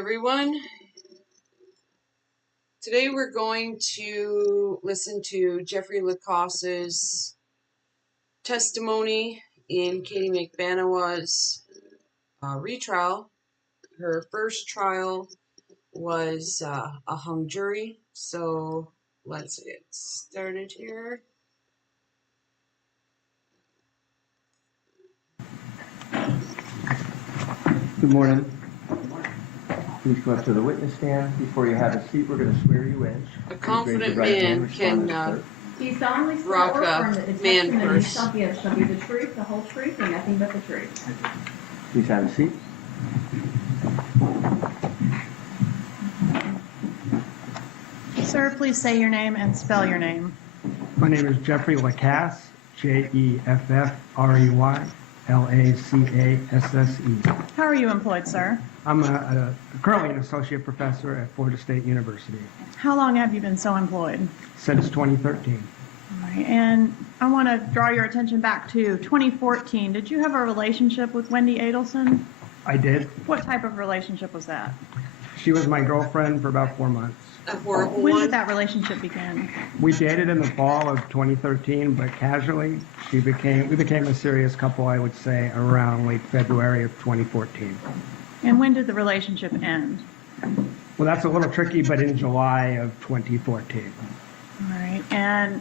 everyone. Today we're going to listen to Jeffrey Lacosse's testimony in Katie Magbanua's retrial. Her first trial was a hung jury, so let's get started here. Good morning. Please go up to the witness stand. Before you have a seat, we're going to swear you in. A confident man can Do solemnly swear rock or a affirm that the man testimony you purse. shall give shall be the truth, the whole truth, and nothing but the truth? Please have a seat. Sir, please say your name and spell your name. My name is Jeffrey Lacasse, Jeffrey Lacasse. How are you employed, sir? I'm currently an associate professor at Florida State University How long have you been so employed? since 2013. All right, and I want to draw your attention back to 2014. Did you have a relationship with Wendi Adelson? I did. What type of relationship was that? She was my girlfriend for about 4 months. A horrible When one. did that relationship begin? We dated in the fall of 2013, but casually we became a serious couple, I would say, around late February of 2014. And when did the relationship end? Well, that's a little tricky, but in July of 2014. All right, and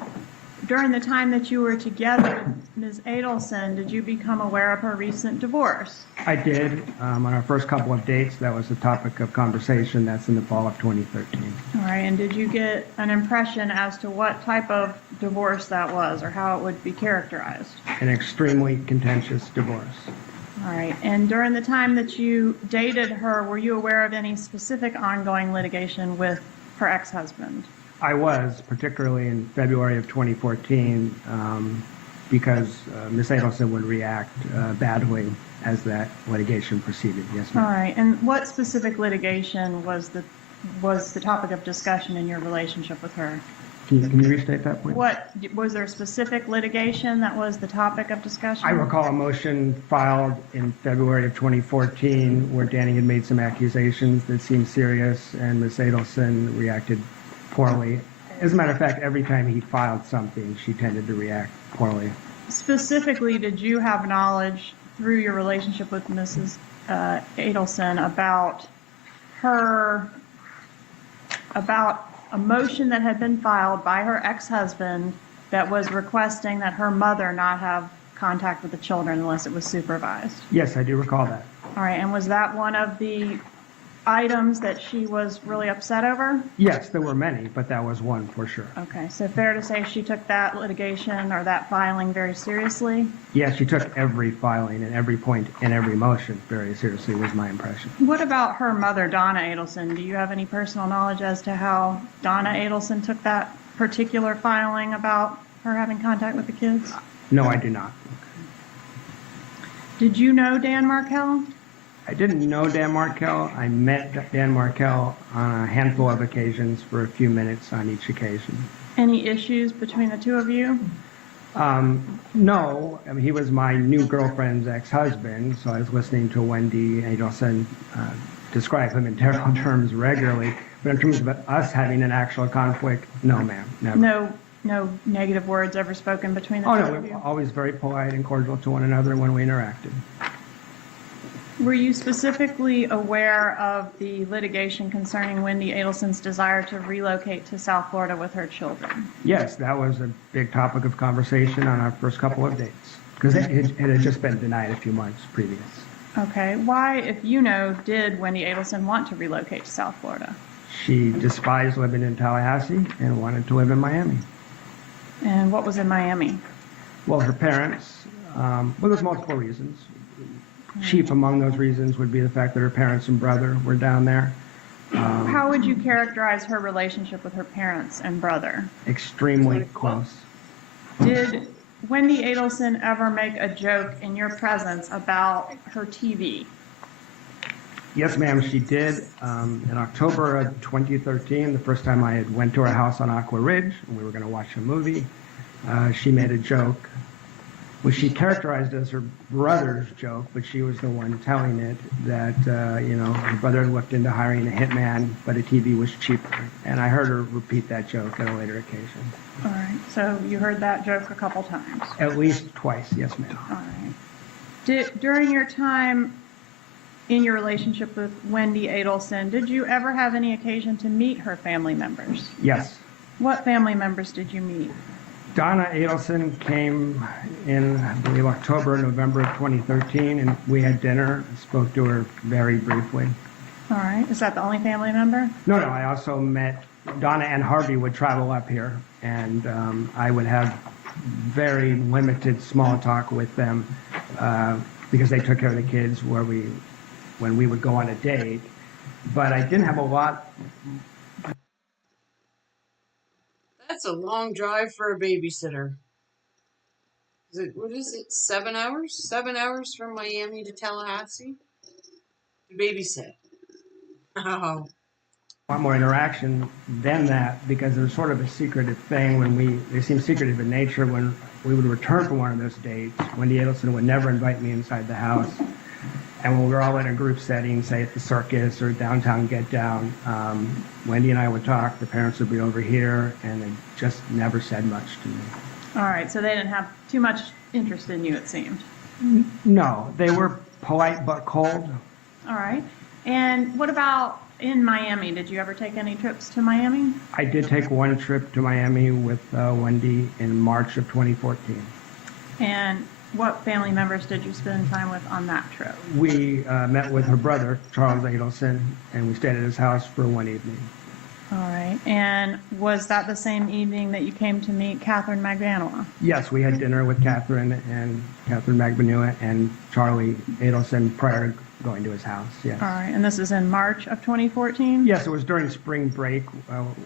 during the time that you were together with Ms. Adelson, did you become aware of her recent divorce? I did. On our first couple of dates, that was the topic of conversation. That's in the fall of 2013. All right, and did you get an impression as to what type of divorce that was or how it would be characterized? An extremely contentious divorce. All right, and during the time that you dated her, were you aware of any specific ongoing litigation with her ex-husband? I was, particularly in February of 2014, because Ms. Adelson would react badly as that litigation proceeded. Yes, All ma'am. right, and what specific litigation was the topic of discussion in your relationship with her? Can you restate that, please? What was there specific litigation that was the topic of discussion? I recall a motion filed in February of 2014 where Danny had made some accusations that seemed serious, and Ms. Adelson reacted poorly. As a matter of fact, every time he filed something, she tended to react poorly. Specifically, did you have knowledge through your relationship with Mrs. Adelson about a motion that had been filed by her ex-husband that was requesting that her mother not have contact with the children unless it was supervised? Yes, I do recall that. All right, and was that one of the items that she was really upset over? Yes, there were many, but that was one for sure. Okay, so fair to say she took that litigation or that filing very seriously? Yes, she took every filing and every point in every motion very seriously, was my impression. What about her mother, Donna Adelson? Do you have any personal knowledge as to how Donna Adelson took that particular filing about her having contact with the kids? No, I do not. Did you know Dan Markel? I didn't know Dan Markel. I met Dan Markel on a handful of occasions for a few minutes on each occasion. Any issues between the two of you? No, I mean, he was my new girlfriend's ex-husband, so I was listening to Wendi Adelson describe him in terrible terms regularly. But in terms of us having an actual conflict, no, ma'am, never. No negative words ever spoken between the Oh, two no, of we you? were always very polite and cordial to one another when we interacted. Were you specifically aware of the litigation concerning Wendi Adelson's desire to relocate to South Florida with her children? Yes, that was a big topic of conversation on our first couple of dates, because it had just been denied a few months previous. Okay. Why, if you know, did Wendi Adelson want to relocate to South Florida? She despised living in Tallahassee and wanted to live in Miami. And what was in Miami? Well, her parents, well, there's multiple reasons. Chief among those reasons would be the fact that her parents and brother were down there. How would you characterize her relationship with her parents and brother? Extremely close. Did Wendi Adelson ever make a joke in your presence about her TV? Yes, ma'am, she did. In October of 2013, the first time I had went to her house on Aqua Ridge, and we were going to watch a movie, she made a joke which she characterized as her brother's joke, but she was the one telling it, that, her brother looked into hiring a hitman, but a TV was cheaper. And I heard her repeat that joke at a later occasion. All right. So you heard that joke a couple times. At least twice, yes, ma'am. All right. During your time in your relationship with Wendi Adelson, did you ever have any occasion to meet her family members? Yes. What family members did you meet? Donna Adelson came in, I believe, October, November of 2013, and we had dinner. I spoke to her very briefly. All right. Is that the only family member? No, I also met Donna and Harvey would travel up here, and I would have very limited small talk with them because they took care of the kids when we would go on a date. But I didn't have a lot. That's a long drive for a babysitter. What is it, 7 hours? 7 hours from Miami to Tallahassee? To babysit. Oh. A lot more interaction than that, because it was sort of a secretive thing they seemed secretive in nature. When we would return from one of those dates, Wendi Adelson would never invite me inside the house. And when we were all in a group setting, say at the circus or downtown Get Down, Wendi and I would talk, the parents would be over here, and they just never said much to me. All right. So they didn't have too much interest in you, it seemed. No, they were polite but cold. All right. And what about in Miami? Did you ever take any trips to Miami? I did take one trip to Miami with Wendi in March of 2014. And what family members did you spend time with on that trip? We met with her brother, Charles Adelson, and we stayed at his house for one evening. All right. And was that the same evening that you came to meet Katherine Magbanua? Yes, we had dinner with Katherine Magbanua and Charlie Adelson prior to going to his house, yes. All right. And this is in March of 2014? Yes, it was during spring break.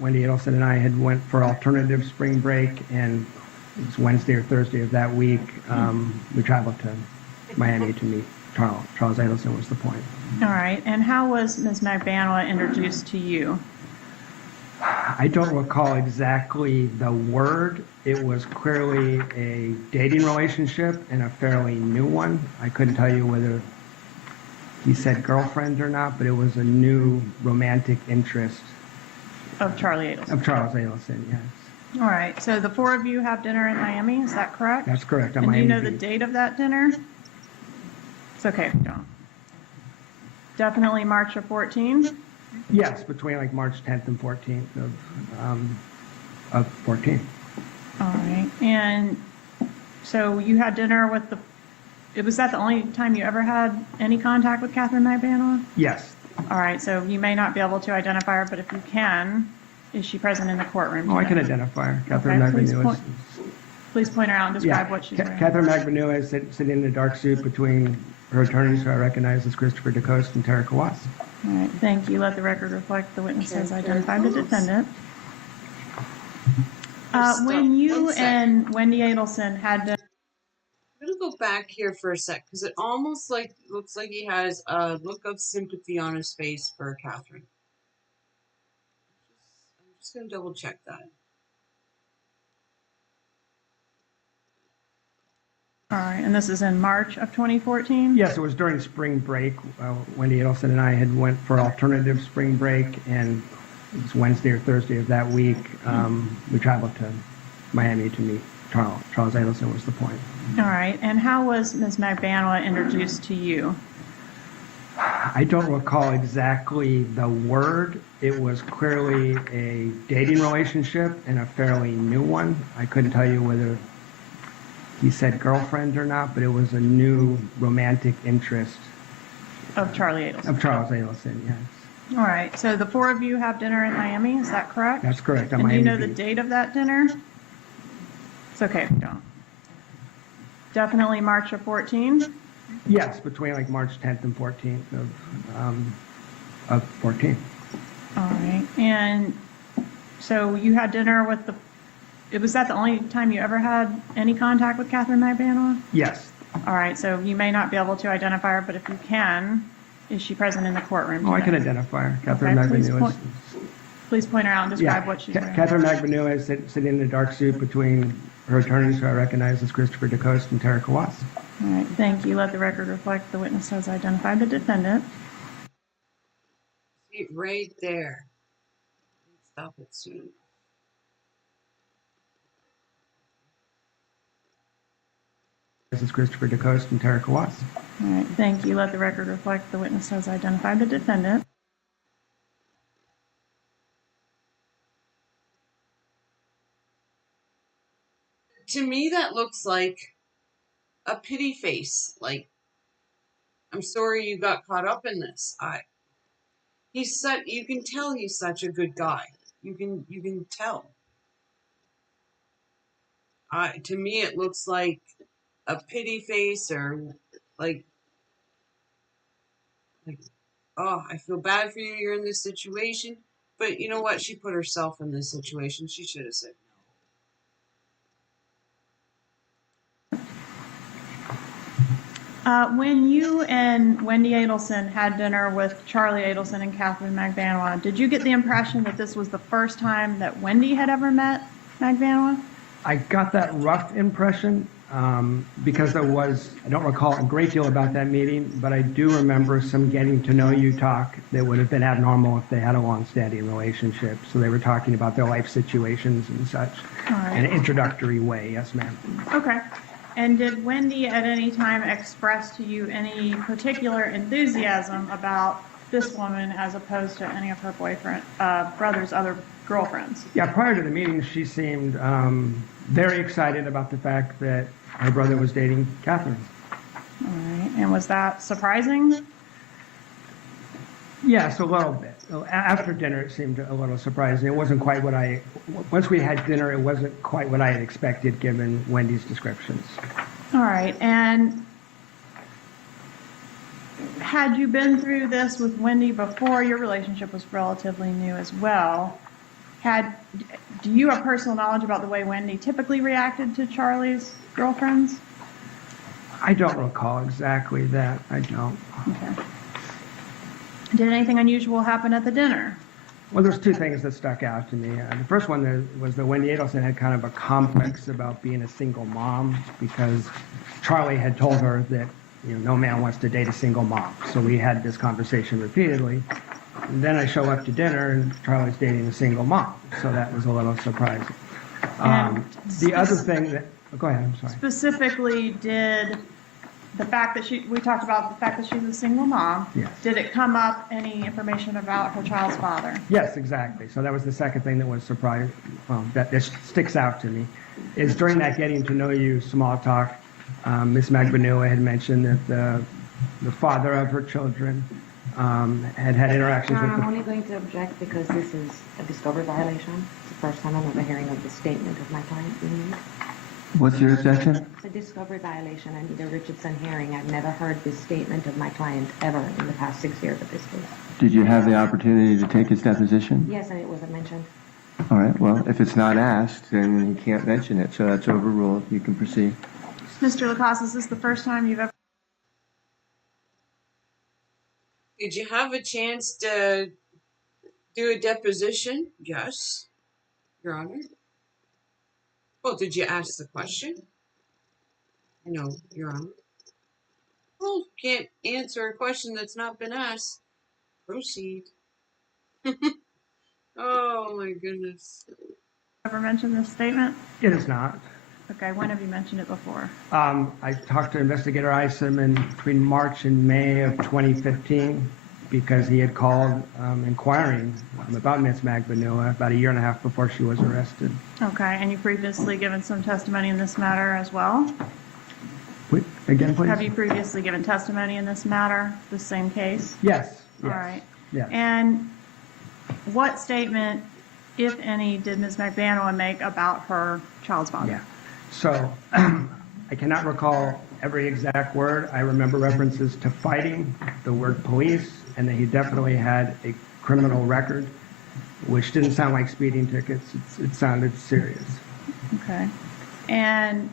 Wendi Adelson and I had went for alternative spring break, and it was Wednesday or Thursday of that week. We traveled to Miami to meet Charles. Charles Adelson was the point. All right. And how was Ms. Magbanua introduced to you? I don't recall exactly the word. It was clearly a dating relationship and a fairly new one. I couldn't tell you whether he said girlfriend or not, but it was a new romantic interest. Of Charlie Adelson? Of Charles Adelson, yes. All right. So the four of you have dinner in Miami, is that correct? That's correct. And do you know the date of that dinner? It's okay if you don't. Definitely March of 14? Yes, between like March 10th and 14th of 14. All right. And so you had dinner with was that the only time you ever had any contact with Katherine Magbanua? Yes. All right. So you may not be able to identify her, but if you can, is she present in the courtroom? Oh, I today? can identify her. Katherine Okay, Magbanua. Please point her out and describe what she's wearing. Katherine Magbanua is sitting in a dark suit between her attorneys, who I recognize as Christopher DeCoste and Tara Kawase. All right. Thank you. Let the record reflect the witness has identified the defendant. When you and Wendi Adelson had to... I'm going to go back here for a sec, because it almost looks like he has a look of sympathy on his face for Katherine. I'm just going to double check that. All right. And this is in March of 2014? Yes, it was during spring break. Wendi Adelson and I had went for alternative spring break, and it was Wednesday or Thursday of that week. We traveled to Miami to meet Charles. Charles Adelson was the point. All right. And how was Ms. Magbanua introduced to you? I don't recall exactly the word. It was clearly a dating relationship and a fairly new one. I couldn't tell you whether he said girlfriend or not, but it was a new romantic interest. Of Charlie Adelson? Of Charles Adelson, yes. All right. So the four of you have dinner in Miami, is that correct? That's correct. And do you know the date of that dinner? It's okay if you don't. Definitely March of 14? Yes, between like March 10th and 14th of 14. All right. And so you had dinner with was that the only time you ever had any contact with Katherine Magbanua? Yes. All right. So you may not be able to identify her, but if you can, is she present in the courtroom? Oh, I today? can identify her. Katherine Okay, Magbanua. please point her out and describe what she's wearing. Katherine Magbanua is sitting in a dark suit between Her attorneys are recognized as Christopher DeCoste and Tara Kawas. All right, thank you. Let the record reflect the witness has identified the defendant. See it right there. Stop it soon. This is Christopher DeCoste and Tara Kawas. All right, thank you. Let the record reflect the witness has identified the defendant. To me, that looks like a pity face. Like, I'm sorry you got caught up in this. You can tell he's such a good guy. You can tell. To me, it looks like a pity face, or like, oh, I feel bad for you. You're in this situation, but you know what? She put herself in this situation. She should have said no. When you and Wendi Adelson had dinner with Charlie Adelson and Katherine Magbanua, did you get the impression that this was the first time that Wendi had ever met Magbanua? I got that rough impression because I don't recall a great deal about that meeting, but I do remember some getting to know you talk that would have been abnormal if they had a long-standing relationship. So they were talking about their life situations and such in an introductory way. Yes, ma'am. Okay. And did Wendi at any time express to you any particular enthusiasm about this woman as opposed to any of her brother's other girlfriends? Yeah, prior to the meeting, she seemed very excited about the fact that her brother was dating Katherine. All right. And was that surprising? Yes, a little bit. After dinner, it seemed a little surprising. It wasn't quite once we had dinner, it wasn't quite what I had expected given Wendy's descriptions. All right. And had you been through this with Wendi before? Your relationship was relatively new as well. Do you have personal knowledge about the way Wendi typically reacted to Charlie's girlfriends? I don't recall exactly that. I don't. Okay. Did anything unusual happen at the dinner? Well, there's two things that stuck out to me. The first one was that Wendi Adelson had kind of a complex about being a single mom because Charlie had told her that no man wants to date a single mom. So we had this conversation repeatedly. And then I show up to dinner and Charlie's dating a single mom. So that was a little surprising. The other thing go ahead, I'm sorry. Specifically, did the fact that we talked about the fact that she's a single mom, Yes. Did it come up any information about her child's father? Yes, exactly. So that was the second thing that was surprising, that sticks out to me, is during that getting to know you small talk, Ms. Magbanua had mentioned that the father of her children had interactions with I'm only going to object because this is a discovery violation. It's the first time I'm ever hearing of the statement of my client being made. What's your objection? It's a discovery violation. I need a Richardson hearing. I've never heard this statement of my client ever in the past 6 years of this case. Did you have the opportunity to take his deposition? Yes, and it wasn't mentioned. All right, well, if it's not asked, then he can't mention it, so that's overruled. You can proceed. Mr. Lacoste, is this the first time you've ever... Did you have a chance to do a deposition? Yes, Your Honor. Well, did you ask the question? No, Your Honor. Well, can't answer a question that's not been asked. Proceed. Oh, my goodness. ever mentioned this statement? It is not. Okay, when have you mentioned it before? I talked to Investigator Isom between March and May of 2015 because he had called inquiring about Ms. Magbanua about a year and a half before she was arrested. Okay, and you previously given some testimony in this matter as well? Wait, again, please? Have you previously given testimony in this matter, the same case? Yes. All right. Yes. And what statement, if any, did Ms. Magbanua make about her child's father? Yeah. So I cannot recall every exact word. I remember references to fighting, the word police, and that he definitely had a criminal record, which didn't sound like speeding tickets. It sounded serious. Okay. And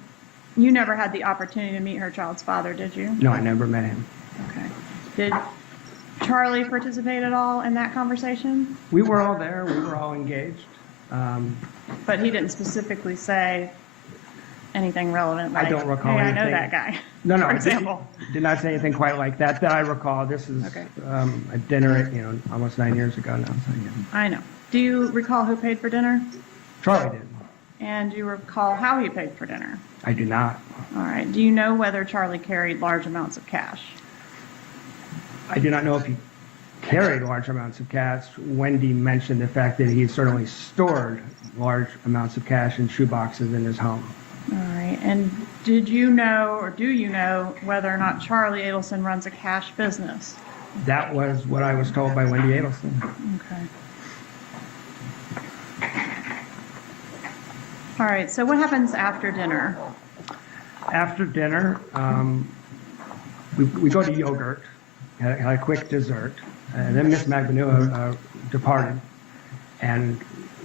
you never had the opportunity to meet her child's father, did you? No, I never met him. Okay. Did Charlie participate at all in that conversation? We were all there. We were all engaged. But he didn't specifically say, anything relevant? I Like, don't recall hey, I know anything. that guy. No, For this example. did not say anything quite like that I recall. This is Okay. a dinner, almost 9 years ago now. So, yeah. I know. Do you recall who paid for dinner? Charlie did. And do you recall how he paid for dinner? I do not. All right. Do you know whether Charlie carried large amounts of cash? I do not know if he carried large amounts of cash. Wendi mentioned the fact that he certainly stored large amounts of cash in shoeboxes in his home. All right. And did you know, or do you know, whether or not Charlie Adelson runs a cash business? That was what I was told by Wendi Adelson. Okay. All right. So what happens after dinner? After dinner, we go to yogurt, had a quick dessert, and then Miss Magbanua departed, and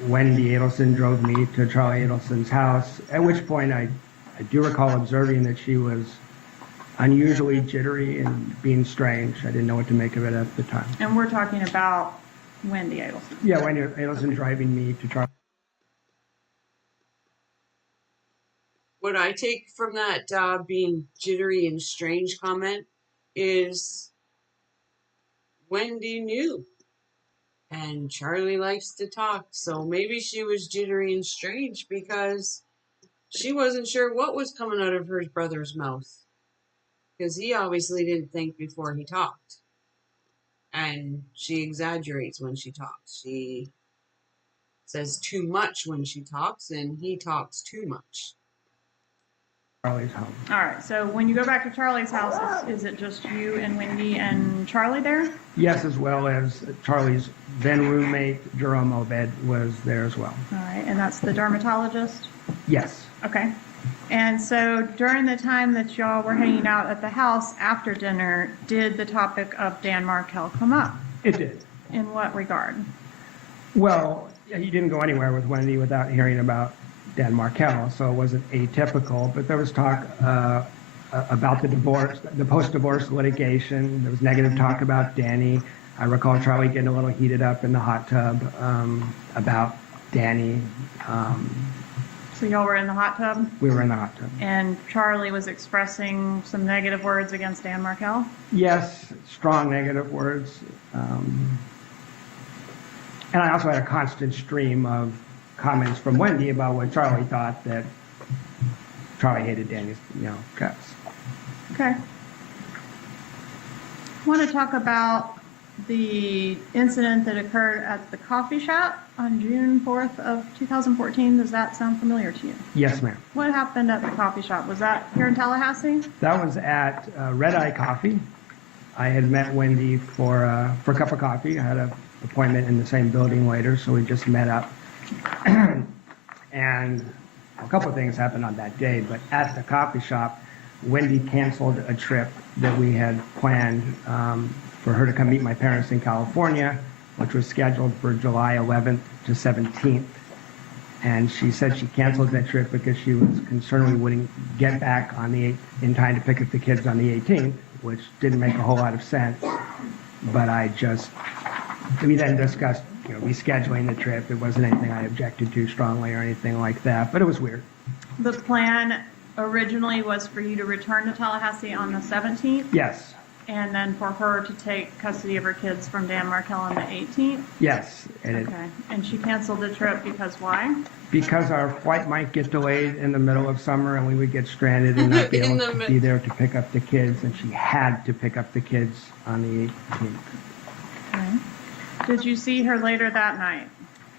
Wendi Adelson drove me to Charlie Adelson's house, at which point I do recall observing that she was unusually jittery and being strange. I didn't know what to make of it at the time. And we're talking about Wendi Adelson. Yeah, Wendi Adelson driving me to Charlie. What I take from that being jittery and strange comment is Wendi knew. And Charlie likes to talk, so maybe she was jittery and strange because she wasn't sure what was coming out of her brother's mouth. Because he obviously didn't think before he talked. And she exaggerates when she talks. She says too much when she talks, and he talks too much. Charlie's home. All right. So when you go back to Charlie's house, is it just you and Wendi and Charlie there? Yes, as well as Charlie's then roommate, Jerome Obed, was there as well. All right. And that's the dermatologist? Yes. Okay. And so during the time that y'all were hanging out at the house after dinner, did the topic of Dan Markel come up? It did. In what regard? Well, he didn't go anywhere with Wendi without hearing about Dan Markel, so it wasn't atypical, but there was talk about the divorce, the post-divorce litigation. There was negative talk about Danny. I recall Charlie getting a little heated up in the hot tub about Danny. So y'all were in the hot tub? We were in the hot tub. And Charlie was expressing some negative words against Dan Markel? Yes, strong negative words. And I also had a constant stream of comments from Wendi about what Charlie thought, that Charlie hated Danny's, guts. Okay. I want to talk about the incident that occurred at the coffee shop on June 4th of 2014. Does that sound familiar to you? Yes, ma'am. What happened at the coffee shop? Was that here in Tallahassee? That was at Red Eye Coffee. I had met Wendi for a cup of coffee. I had an appointment in the same building later, so we just met up. And a couple of things happened on that day, but at the coffee shop, Wendi canceled a trip that we had planned for her to come meet my parents in California, which was scheduled for July 11th to 17th. And she said she canceled that trip because she was concerned we wouldn't get back on the 8th in time to pick up the kids on the 18th, which didn't make a whole lot of sense. But we then discussed rescheduling the trip. It wasn't anything I objected to strongly or anything like that, but it was weird. The plan originally was for you to return to Tallahassee on the 17th? Yes. And then for her to take custody of her kids from Dan Markel on the 18th? Yes. And Okay. And she canceled the trip because why? Because our flight might get delayed in the middle of summer and we would get stranded and not be able to be there to pick up the kids, and she had to pick up the kids on the 18th. Okay. Did you see her later that night?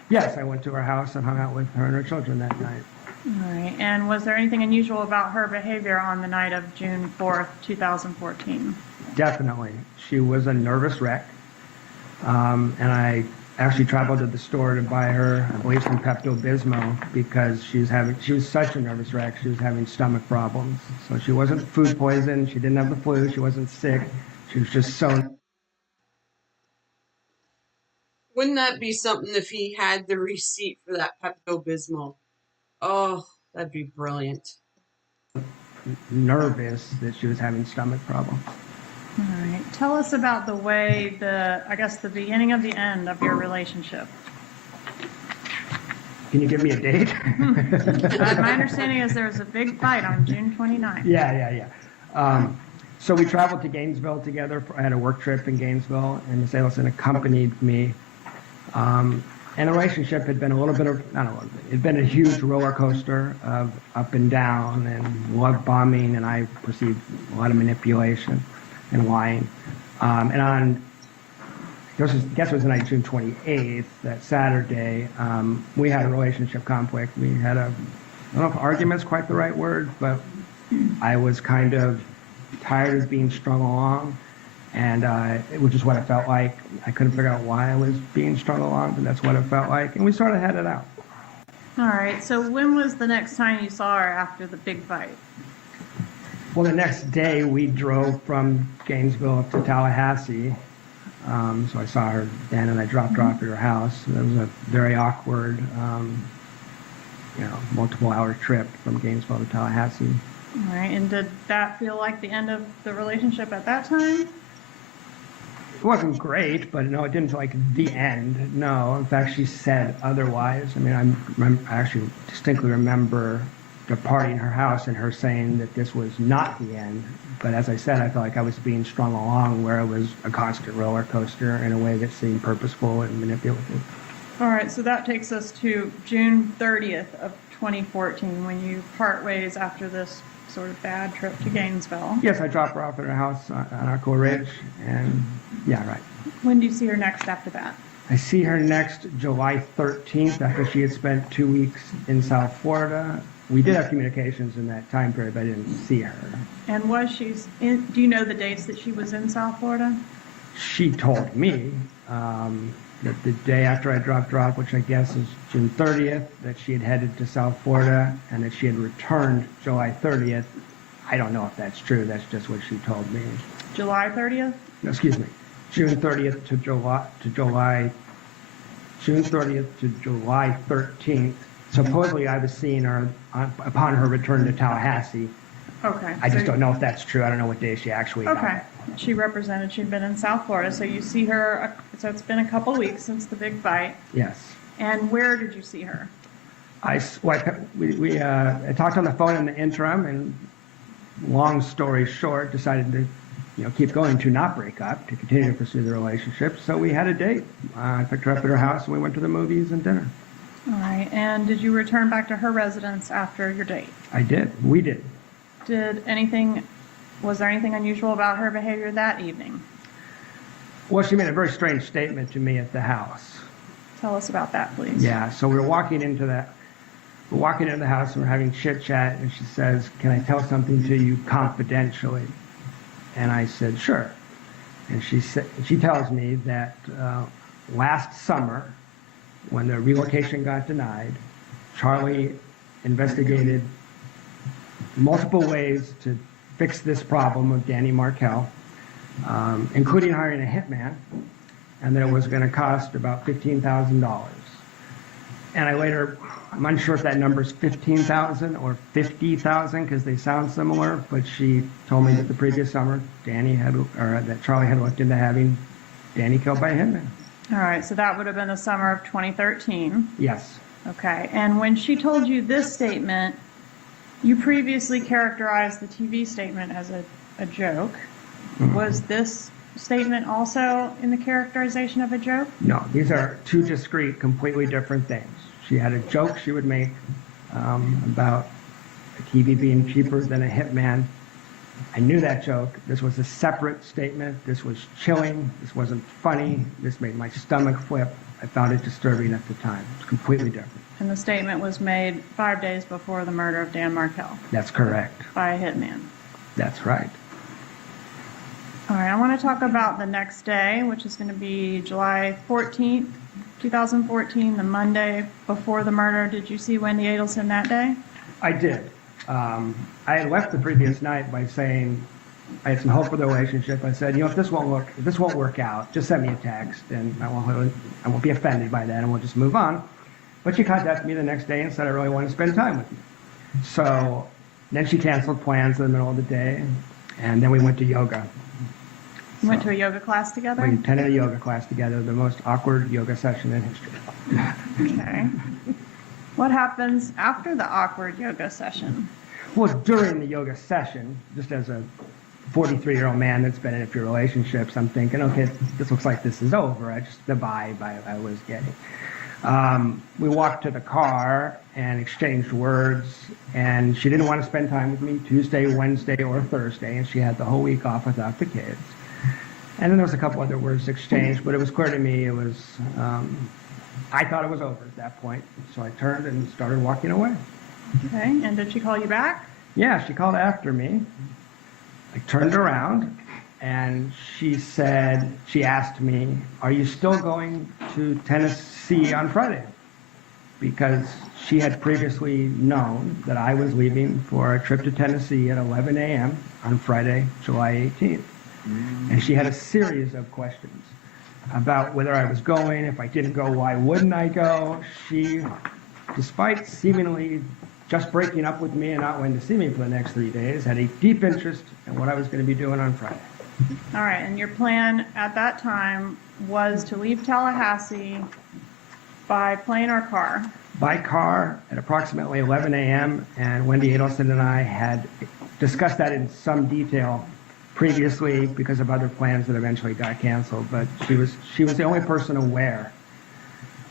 Yes, I went to her house and hung out with her and her children that night. All right. And was there anything unusual about her behavior on the night of June 4th, 2014? Definitely. She was a nervous wreck. And I actually traveled to the store to buy her, I believe, some Pepto-Bismol because she was such a nervous wreck. She was having stomach problems. So she wasn't food poisoned. She didn't have the flu. She wasn't sick. She was just so... Wouldn't that be something if he had the receipt for that Pepto-Bismol? Oh, that'd be brilliant. nervous that she was having stomach problems. All right. Tell us about the way the beginning of the end of your relationship. Can you give me a date? My understanding is there was a big fight on June 29th. Yeah. So we traveled to Gainesville together. I had a work trip in Gainesville, and Miss Adelson accompanied me. And the relationship had been a little bit of, not a little bit, it had been a huge roller coaster of up and down and love bombing, and I perceived a lot of manipulation and lying. And on, I guess it was night June 28th, that Saturday, we had a relationship conflict. We had I don't know if argument's quite the right word, but I was kind of tired of being strung along, and which is what it felt like. I couldn't figure out why I was being strung along, but that's what it felt like, and we sort of had it out. All right, so when was the next time you saw her after the big fight? Well, the next day we drove from Gainesville to Tallahassee. So I saw her then, and I dropped her off at her house. It was a very awkward, multiple-hour trip from Gainesville to Tallahassee. All right, and did that feel like the end of the relationship at that time? It wasn't great, but no, it didn't feel like the end. No, in fact, she said otherwise. I mean, I actually distinctly remember departing her house and her saying that this was not the end. But as I said, I felt like I was being strung along, where it was a constant roller coaster in a way that seemed purposeful and manipulative. All right, so that takes us to June 30th of 2014, when you part ways after this sort of bad trip to Gainesville. Yes, I dropped her off at her house on Arco Ridge, and yeah, right. When do you see her next after that? I see her next July 13th, after she had spent 2 weeks in South Florida. We did have communications in that time period, but I didn't see her. And do you know the dates that she was in South Florida? She told me that the day after I dropped her off, which I guess is June 30th, that she had headed to South Florida and that she had returned July 30th. I don't know if that's true. That's just what she told me. July 30th? No, excuse me. June 30th to July June 30th to July 13th. Supposedly I was seeing her upon her return to Tallahassee. Okay. I just don't know if that's true. I don't know what day she actually got Okay. back. She represented she'd been in South Florida, so you see her, so it's been a couple weeks since the big fight. Yes. And where did you see her? I talked on the phone in the interim, and long story short, decided to keep going, to not break up, to continue to pursue the relationship. So we had a date. I picked her up at her house, and we went to the movies and dinner. All right. And did you return back to her residence after your date? I did. We did. Was there anything unusual about her behavior that evening? Well, she made a very strange statement to me at the house. Tell us about that, please. Yeah, so we're walking into the house and we're having chit chat, and she says, "Can I tell something to you confidentially?" And I said, "Sure." And she tells me that last summer, when the relocation got denied, Charlie investigated multiple ways to fix this problem of Danny Markel, including hiring a hitman, and that it was going to cost about $15,000. And I'm unsure if that number is 15,000 or 50,000 because they sound similar, but she told me that the previous summer that Charlie had looked into having Danny killed by a hitman. All right, so that would have been the summer of 2013. Yes. Okay, and when she told you this statement, you previously characterized the TV statement as a joke. Mm-hmm. Was this statement also in the characterization of a joke? No, these are two discrete, completely different things. She had a joke she would make about a TV being cheaper than a hitman. I knew that joke. This was a separate statement. This was chilling. This wasn't funny. This made my stomach flip. I found it disturbing at the time. It's completely different. And the statement was made 5 days before the murder of Dan Markel That's correct. by a hitman. That's right. All right, I want to talk about the next day, which is going to be July 14th, 2014, the Monday before the murder. Did you see Wendi Adelson that day? I did. I had left the previous night by saying I had some hope for the relationship. I said, if this won't work out, just send me a text, and I won't be offended by that, and we'll just move on. But she contacted me the next day and said, "I really want to spend time with you." So then she canceled plans in the middle of the day, and then we went to yoga. You went to a yoga class together? We attended a yoga class together, the most awkward yoga session in history. Okay. What happens after the awkward yoga session? Well, during the yoga session, just as a 43-year-old man that's been in a few relationships, I'm thinking, okay, this looks like this is over. The vibe I was getting. We walked to the car and exchanged words, and she didn't want to spend time with me Tuesday, Wednesday, or Thursday, and she had the whole week off without the kids. And then there was a couple other words exchanged, but it was clear to me I thought it was over at that point, so I turned and started walking away. Okay, and did she call you back? Yeah, she called after me. I turned around, and she asked me, "Are you still going to Tennessee on Friday?" Because she had previously known that I was leaving for a trip to Tennessee at 11 a.m. on Friday, July 18th. And she had a series of questions about whether I was going. If I didn't go, why wouldn't I go? She, despite seemingly just breaking up with me and not wanting to see me for the next 3 days, had a deep interest in what I was going to be doing on Friday. All right, and your plan at that time was to leave Tallahassee by plane or car? By car at approximately 11 a.m., and Wendi Adelson and I had discussed that in some detail previously because of other plans that eventually got canceled, but she was the only person aware,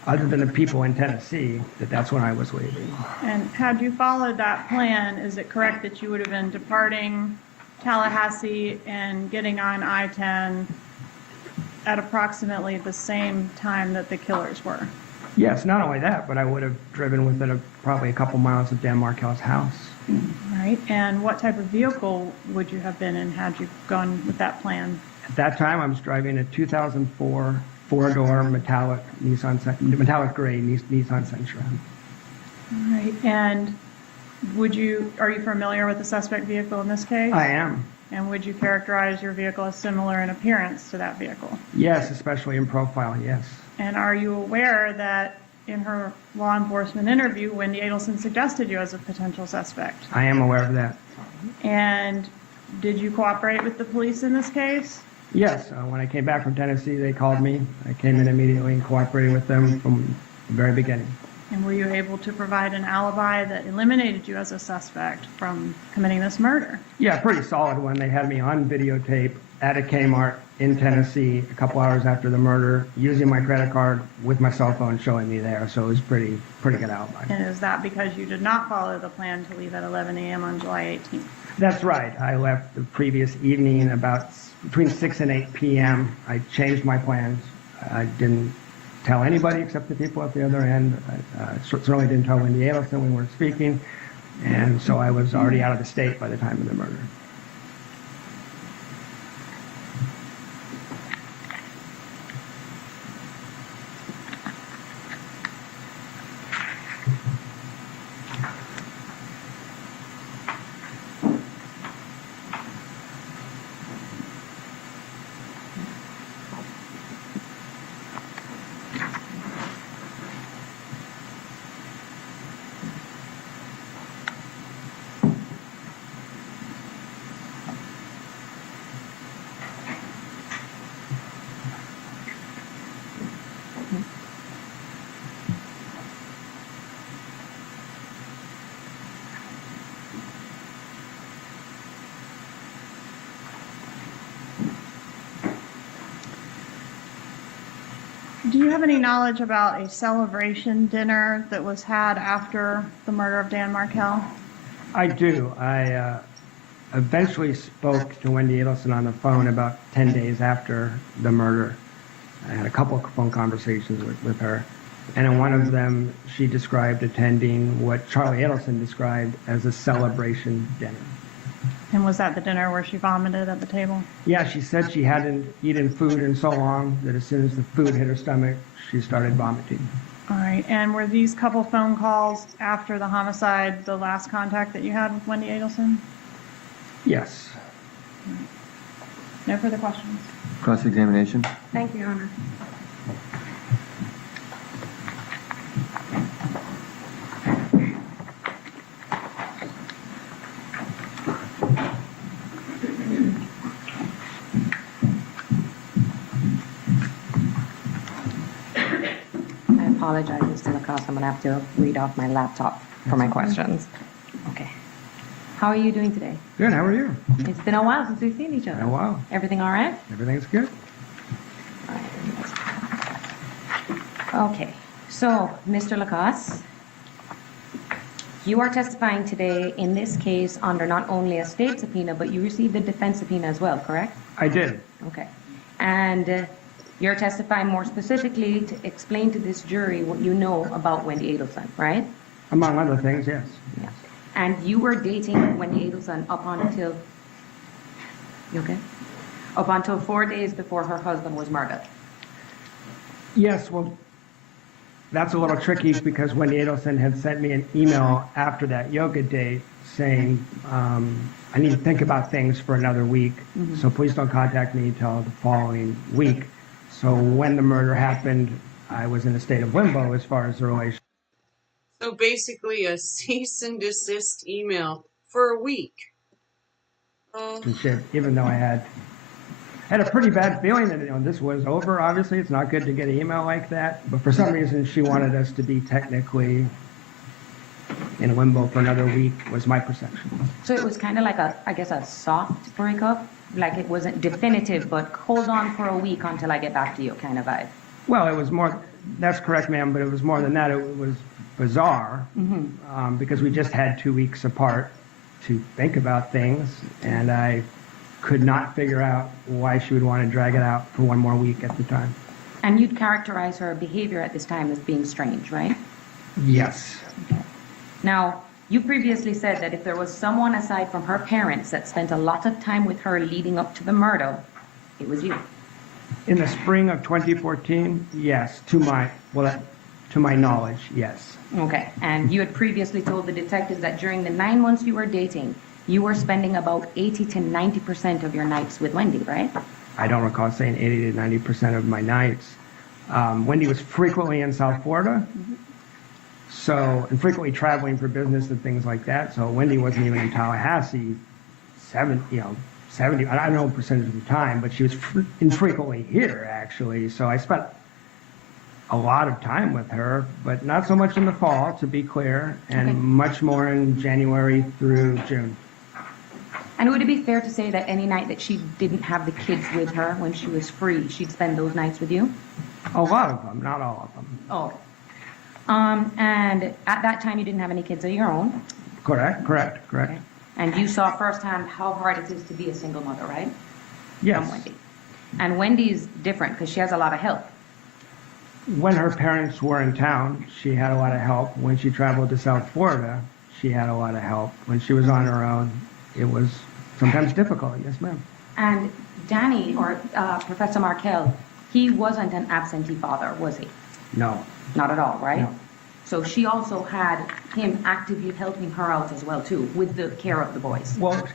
other than the people in Tennessee, that that's when I was leaving. And had you followed that plan, is it correct that you would have been departing Tallahassee and getting on I-10 at approximately the same time that the killers were? Yes, not only that, but I would have driven within probably a couple miles of Dan Markel's house. All right, and what type of vehicle would you have been in had you gone with that plan? At that time, I was driving a 2004 four-door metallic gray Nissan Sentra. All right, and are you familiar with the suspect vehicle in this case? I am. And would you characterize your vehicle as similar in appearance to that vehicle? Yes, especially in profile, yes. And are you aware that in her law enforcement interview, Wendi Adelson suggested you as a potential suspect? I am aware of that. And did you cooperate with the police in this case? Yes, when I came back from Tennessee, they called me. I came in immediately and cooperated with them from the very beginning. And were you able to provide an alibi that eliminated you as a suspect from committing this murder? Yeah, pretty solid one. They had me on videotape at a Kmart in Tennessee a couple hours after the murder, using my credit card with my cell phone showing me there. So it was pretty good alibi. And is that because you did not follow the plan to leave at 11 a.m. on July 18th? That's right. I left the previous evening about between 6 and 8 p.m. I changed my plans. I didn't tell anybody except the people at the other end. I certainly didn't tell Wendi Adelson we weren't speaking. And so I was already out of the state by the time of the murder. Do you have any knowledge about a celebration dinner that was had after the murder of Dan Markel? I do. I eventually spoke to Wendi Adelson on the phone about 10 days after the murder. I had a couple of phone conversations with her. And in one of them, she described attending what Charlie Adelson described as a celebration dinner. And was that the dinner where she vomited at the table? Yeah, she said she hadn't eaten food in so long that as soon as the food hit her stomach, she started vomiting. All right, and were these couple phone calls after the homicide the last contact that you had with Wendi Adelson? Yes. No further questions? Cross-examination. Thank you, Your Honor. apologize, Mr. Lacoste. I'm going to have to read off my laptop for my questions. Okay. How are you doing today? Good, how are you? It's been a while since we've seen each other. Oh, wow. Everything all right? Everything's good? Okay. So, Mr. Lacoste, you are testifying today in this case under not only a state subpoena, but you received a defense subpoena as well, correct? I did. Okay. And you're testifying more specifically to explain to this jury what you know about Wendi Adelson, right? Among other things, yes. Yeah. And you were dating Wendi Adelson up until, you okay? Up until 4 days before her husband was murdered. Yes, well, that's a little tricky because Wendi Adelson had sent me an email after that yoga date saying, I need to think about things for another week, so please don't contact me until the following week. So when the murder happened, I was in a state of limbo as far as the relationship. So basically a cease and desist email for a week. Even though I had a pretty bad feeling that this was over. Obviously, it's not good to get an email like that, but for some reason she wanted us to be technically in limbo for another week was my perception. So it was kind of like I guess a soft breakup, like it wasn't definitive, but hold on for a week until I get back to you kind of vibe. Well, it was more, that's correct, ma'am, but it was more than that. It was bizarre because we just had 2 weeks apart to think about things, and I could not figure out why she would want to drag it out for one more week at the time. And you'd characterize her behavior at this time as being strange, right? Yes. Okay. Now, you previously said that if there was someone aside from her parents that spent a lot of time with her leading up to the murder, it was you. In the spring of 2014, yes, to my knowledge, yes. Okay. And you had previously told the detectives that during the 9 months you were dating, you were spending about 80 to 90% of your nights with Wendi, right? I don't recall saying 80 to 90% of my nights. Wendi was frequently in South Florida, and frequently traveling for business and things like that. So Wendi wasn't even in Tallahassee 70, I don't know percentage of the time, but she was infrequently here actually. So I spent a lot of time with her, but not so much in the fall, to be clear, and much more in January through June. And would it be fair to say that any night that she didn't have the kids with her when she was free, she'd spend those nights with you? A lot of them, not all of them. Oh. And at that time, you didn't have any kids of your own. Correct. Okay. And you saw firsthand how hard it is to be a single mother, right? Yes. From Wendi. And Wendy's different because she has a lot of help. When her parents were in town, she had a lot of help. When she traveled to South Florida, she had a lot of help. When she was on her own, it was sometimes difficult. Yes, ma'am. And Danny, or Professor Markel, he wasn't an absentee father, was he? No. Not at all, right? No. So she also had him actively helping her out as well, too, with the care of the boys. Well,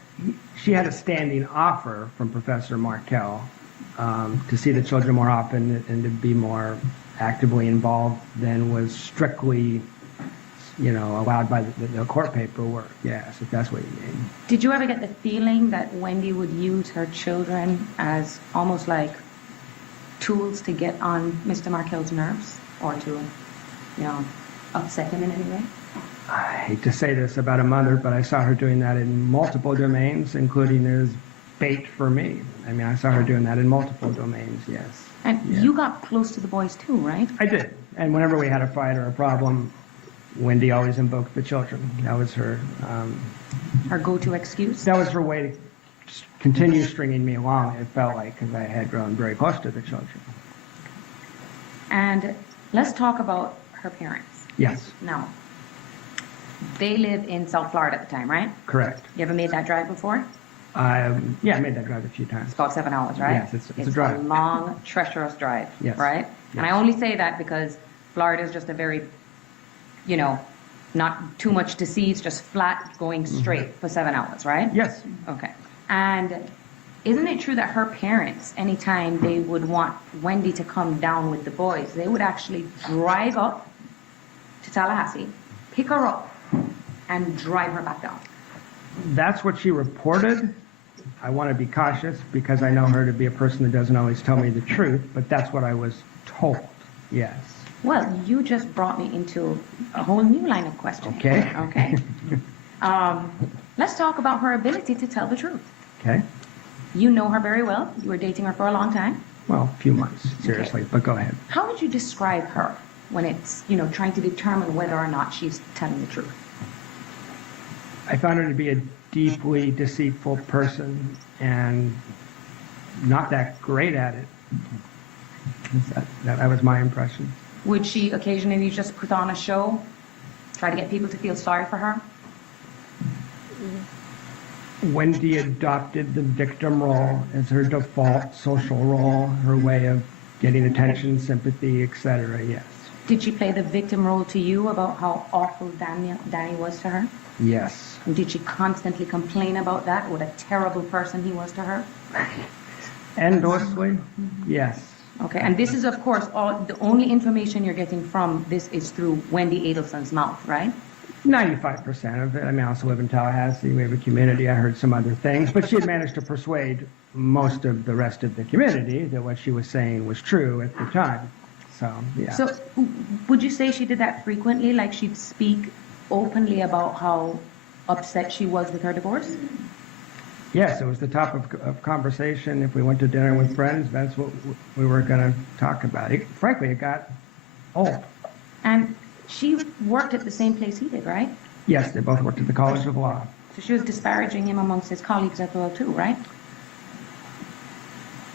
she had a standing offer from Professor Markel to see the children more often and to be more actively involved than was strictly, allowed by the court paperwork. Yes, if that's what you mean. Did you ever get the feeling that Wendi would use her children as almost like tools to get on Mr. Markel's nerves or to, upset him in any way? I hate to say this about a mother, but I saw her doing that in multiple domains, including as bait for me. I mean, I saw her doing that in multiple domains, yes. And you got close to the boys too, right? I did. And whenever we had a fight or a problem, Wendi always invoked the children. That was her... Her go-to excuse? That was her way to continue stringing me along, it felt like, because I had grown very close to the children. And let's talk about her parents. Yes. Now, they live in South Florida at the time, right? Correct. You ever made that drive before? I made that drive a few times. It's about 7 hours, right? Yes, it's a drive. A long, treacherous drive, yes. right? Yes. And I only say that because Florida is just a very, not too much to see. It's just flat going straight for 7 hours, right? Yes. Okay. And isn't it true that her parents, anytime they would want Wendi to come down with the boys, they would actually drive up to Tallahassee, pick her up, and drive her back down? That's what she reported. I want to be cautious because I know her to be a person that doesn't always tell me the truth, but that's what I was told, yes. Well, you just brought me into a whole new line of questioning. Okay. Okay. Let's talk about her ability to tell the truth. Okay. You know her very well. You were dating her for a long time. Well, a few months, seriously, but go ahead. How would you describe her when it's, trying to determine whether or not she's telling the truth? I found her to be a deeply deceitful person and not that great at it. That was my impression. Would she occasionally just put on a show, try to get people to feel sorry for her? Wendi adopted the victim role as her default social role, her way of getting attention, sympathy, etc. Yes. Did she play the victim role to you about how awful Danny was to her? Yes. And did she constantly complain about that, what a terrible person he was to her? Endlessly? Yes. Okay, and this is, of course, the only information you're getting from this is through Wendi Adelson's mouth, right? 95% of it. I mean, I also live in Tallahassee. We have a community. I heard some other things, but she had managed to persuade most of the rest of the community that what she was saying was true at the time. So, yeah. So, would you say she did that frequently? Like she'd speak openly about how upset she was with her divorce? Yes, it was the topic of conversation. If we went to dinner with friends, that's what we were going to talk about. Frankly, it got old. And she worked at the same place he did, right? Yes, they both worked at the College of Law. So she was disparaging him amongst his colleagues as well, too, right?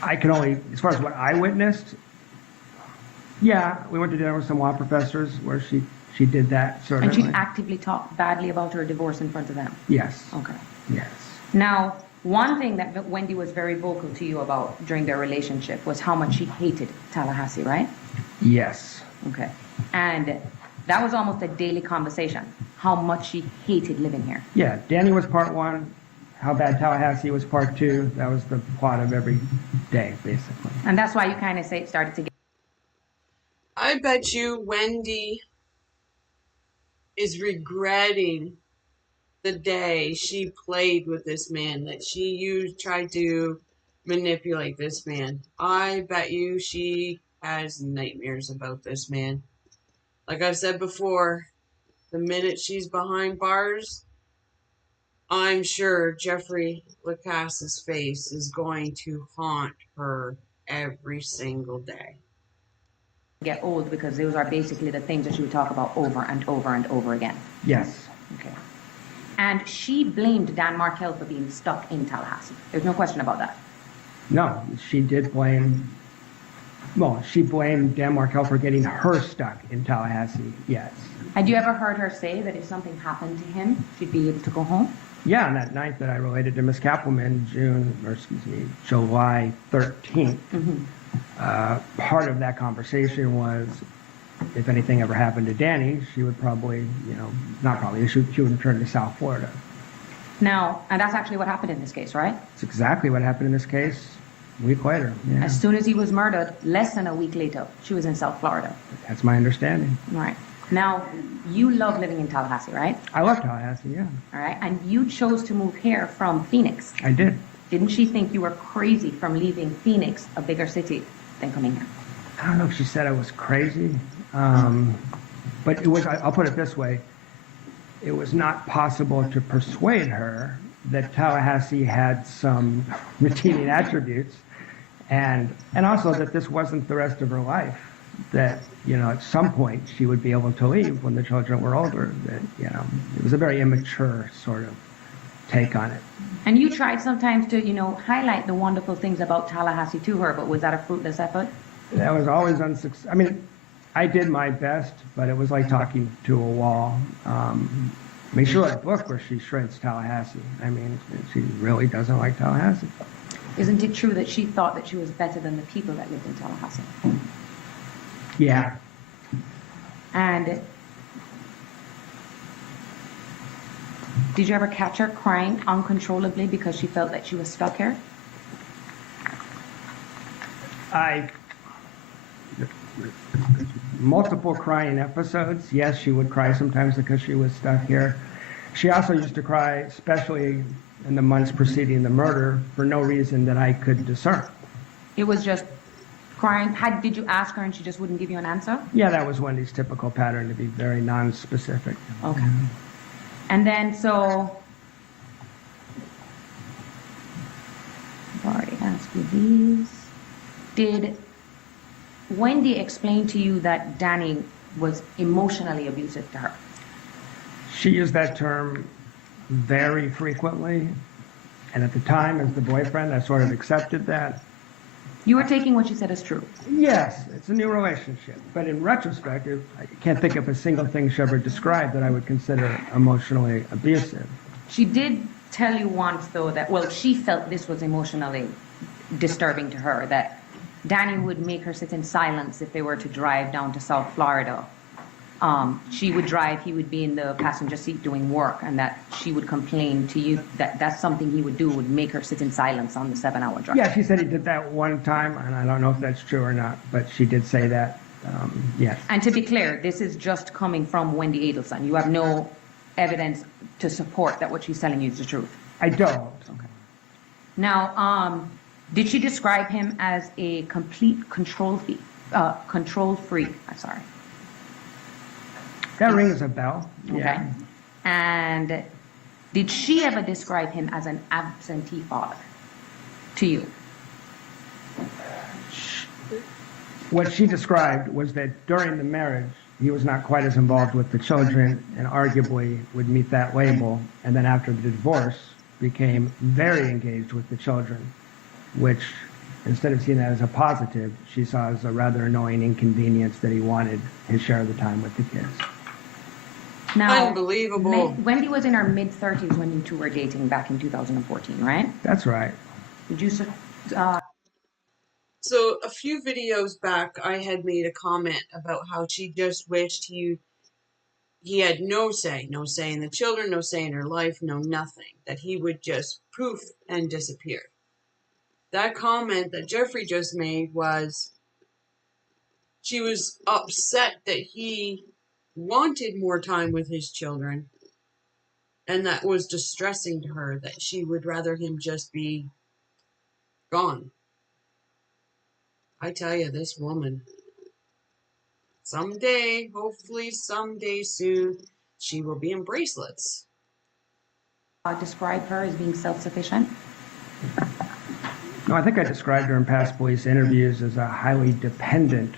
I can only, as far as what I witnessed, yeah, we went to dinner with some law professors where she did that, certainly. And she'd actively talk badly about her divorce in front of them? Yes. Okay. Yes. Now, one thing that Wendi was very vocal to you about during their relationship was how much she hated Tallahassee, right? Yes. Okay. And that was almost a daily conversation, how much she hated living here. Yeah, Danny was part one. How bad Tallahassee was part two. That was the plot of every day, basically. And that's why you kind of say it started to get... I bet you Wendi is regretting the day she played with this man, that she tried to manipulate this man. I bet you she has nightmares about this man. Like I've said before, the minute she's behind bars, I'm sure Jeffrey Lacasse's face is going to haunt her every single day. Get old, because those are basically the things that she would talk about over and over and over again. Yes. Okay. And she blamed Dan Markel for being stuck in Tallahassee. There's no question about that. No, she did blame, well, she blamed Dan Markel for getting her stuck in Tallahassee, yes. Had you ever heard her say that if something happened to him, she'd be able to go home? Yeah, on that night that I related to Ms. Kappelman, July 13th, part of that conversation was, if anything ever happened to Danny, she would probably, she would return to South Florida. Now, and that's actually what happened in this case, right? It's exactly what happened in this case a week later. Yeah. As soon as he was murdered, less than a week later, she was in South Florida. That's my understanding. All right. Now, you love living in Tallahassee, right? I love Tallahassee, yeah. All right. And you chose to move here from Phoenix. I did. Didn't she think you were crazy from leaving Phoenix, a bigger city, than coming here? I don't know if she said I was crazy, but it was, I'll put it this way, it was not possible to persuade her that Tallahassee had some redeeming attributes, and also that this wasn't the rest of her life, that, at some point she would be able to leave when the children were older, that, it was a very immature sort of take on it. And you tried sometimes to, highlight the wonderful things about Tallahassee to her, but was that a fruitless effort? That was always unsuccessful. I mean, I did my best, but it was like talking to a wall. She wrote a book where she shreds Tallahassee. I mean, she really doesn't like Tallahassee. Isn't it true that she thought that she was better than the people that lived in Tallahassee? Yeah. And did you ever catch her crying uncontrollably because she felt that she was stuck here? Multiple crying episodes. Yes, she would cry sometimes because she was stuck here. She also used to cry, especially in the months preceding the murder, for no reason that I could discern. It was just crying. Did you ask her and she just wouldn't give you an answer? Yeah, that was Wendy's typical pattern, to be very non-specific. Okay. And then, so, I've already asked you these. Did Wendi explain to you that Danny was emotionally abusive to her? She used that term very frequently, and at the time, as the boyfriend, I sort of accepted that. You were taking what she said as true. Yes, it's a new relationship, but in retrospect, I can't think of a single thing she ever described that I would consider emotionally abusive. She did tell you once, though, that, well, she felt this was emotionally disturbing to her, that Danny would make her sit in silence if they were to drive down to South Florida. She would drive, he would be in the passenger seat doing work, and that she would complain to you that that's something he would do, would make her sit in silence on the 7-hour drive. Yeah, she said he did that one time, and I don't know if that's true or not, but she did say that, yes. And to be clear, this is just coming from Wendi Adelson. You have no evidence to support that what she's telling you is the truth. I don't. Okay. Now, did she describe him as a complete control freak? I'm sorry. That rings a bell. Okay. Yeah. And did she ever describe him as an absentee father to you? What she described was that during the marriage, he was not quite as involved with the children and arguably would meet that label. And then after the divorce, became very engaged with the children, which instead of seeing that as a positive, she saw as a rather annoying inconvenience that he wanted his share of the time with the kids. Now, Unbelievable. Wendi was in her mid-30s when you two were dating back in 2014, right? That's right. Did you So a few videos back, I had made a comment about how she just wished he had no say in the children, no say in her life, no nothing, that he would just poof and disappear. That comment that Jeffrey just made was, she was upset that he wanted more time with his children, and that was distressing to her, that she would rather him just be gone. I tell you, this woman, someday, hopefully someday soon, she will be in bracelets. describe her as being self-sufficient? No, I think I described her in past police interviews as a highly dependent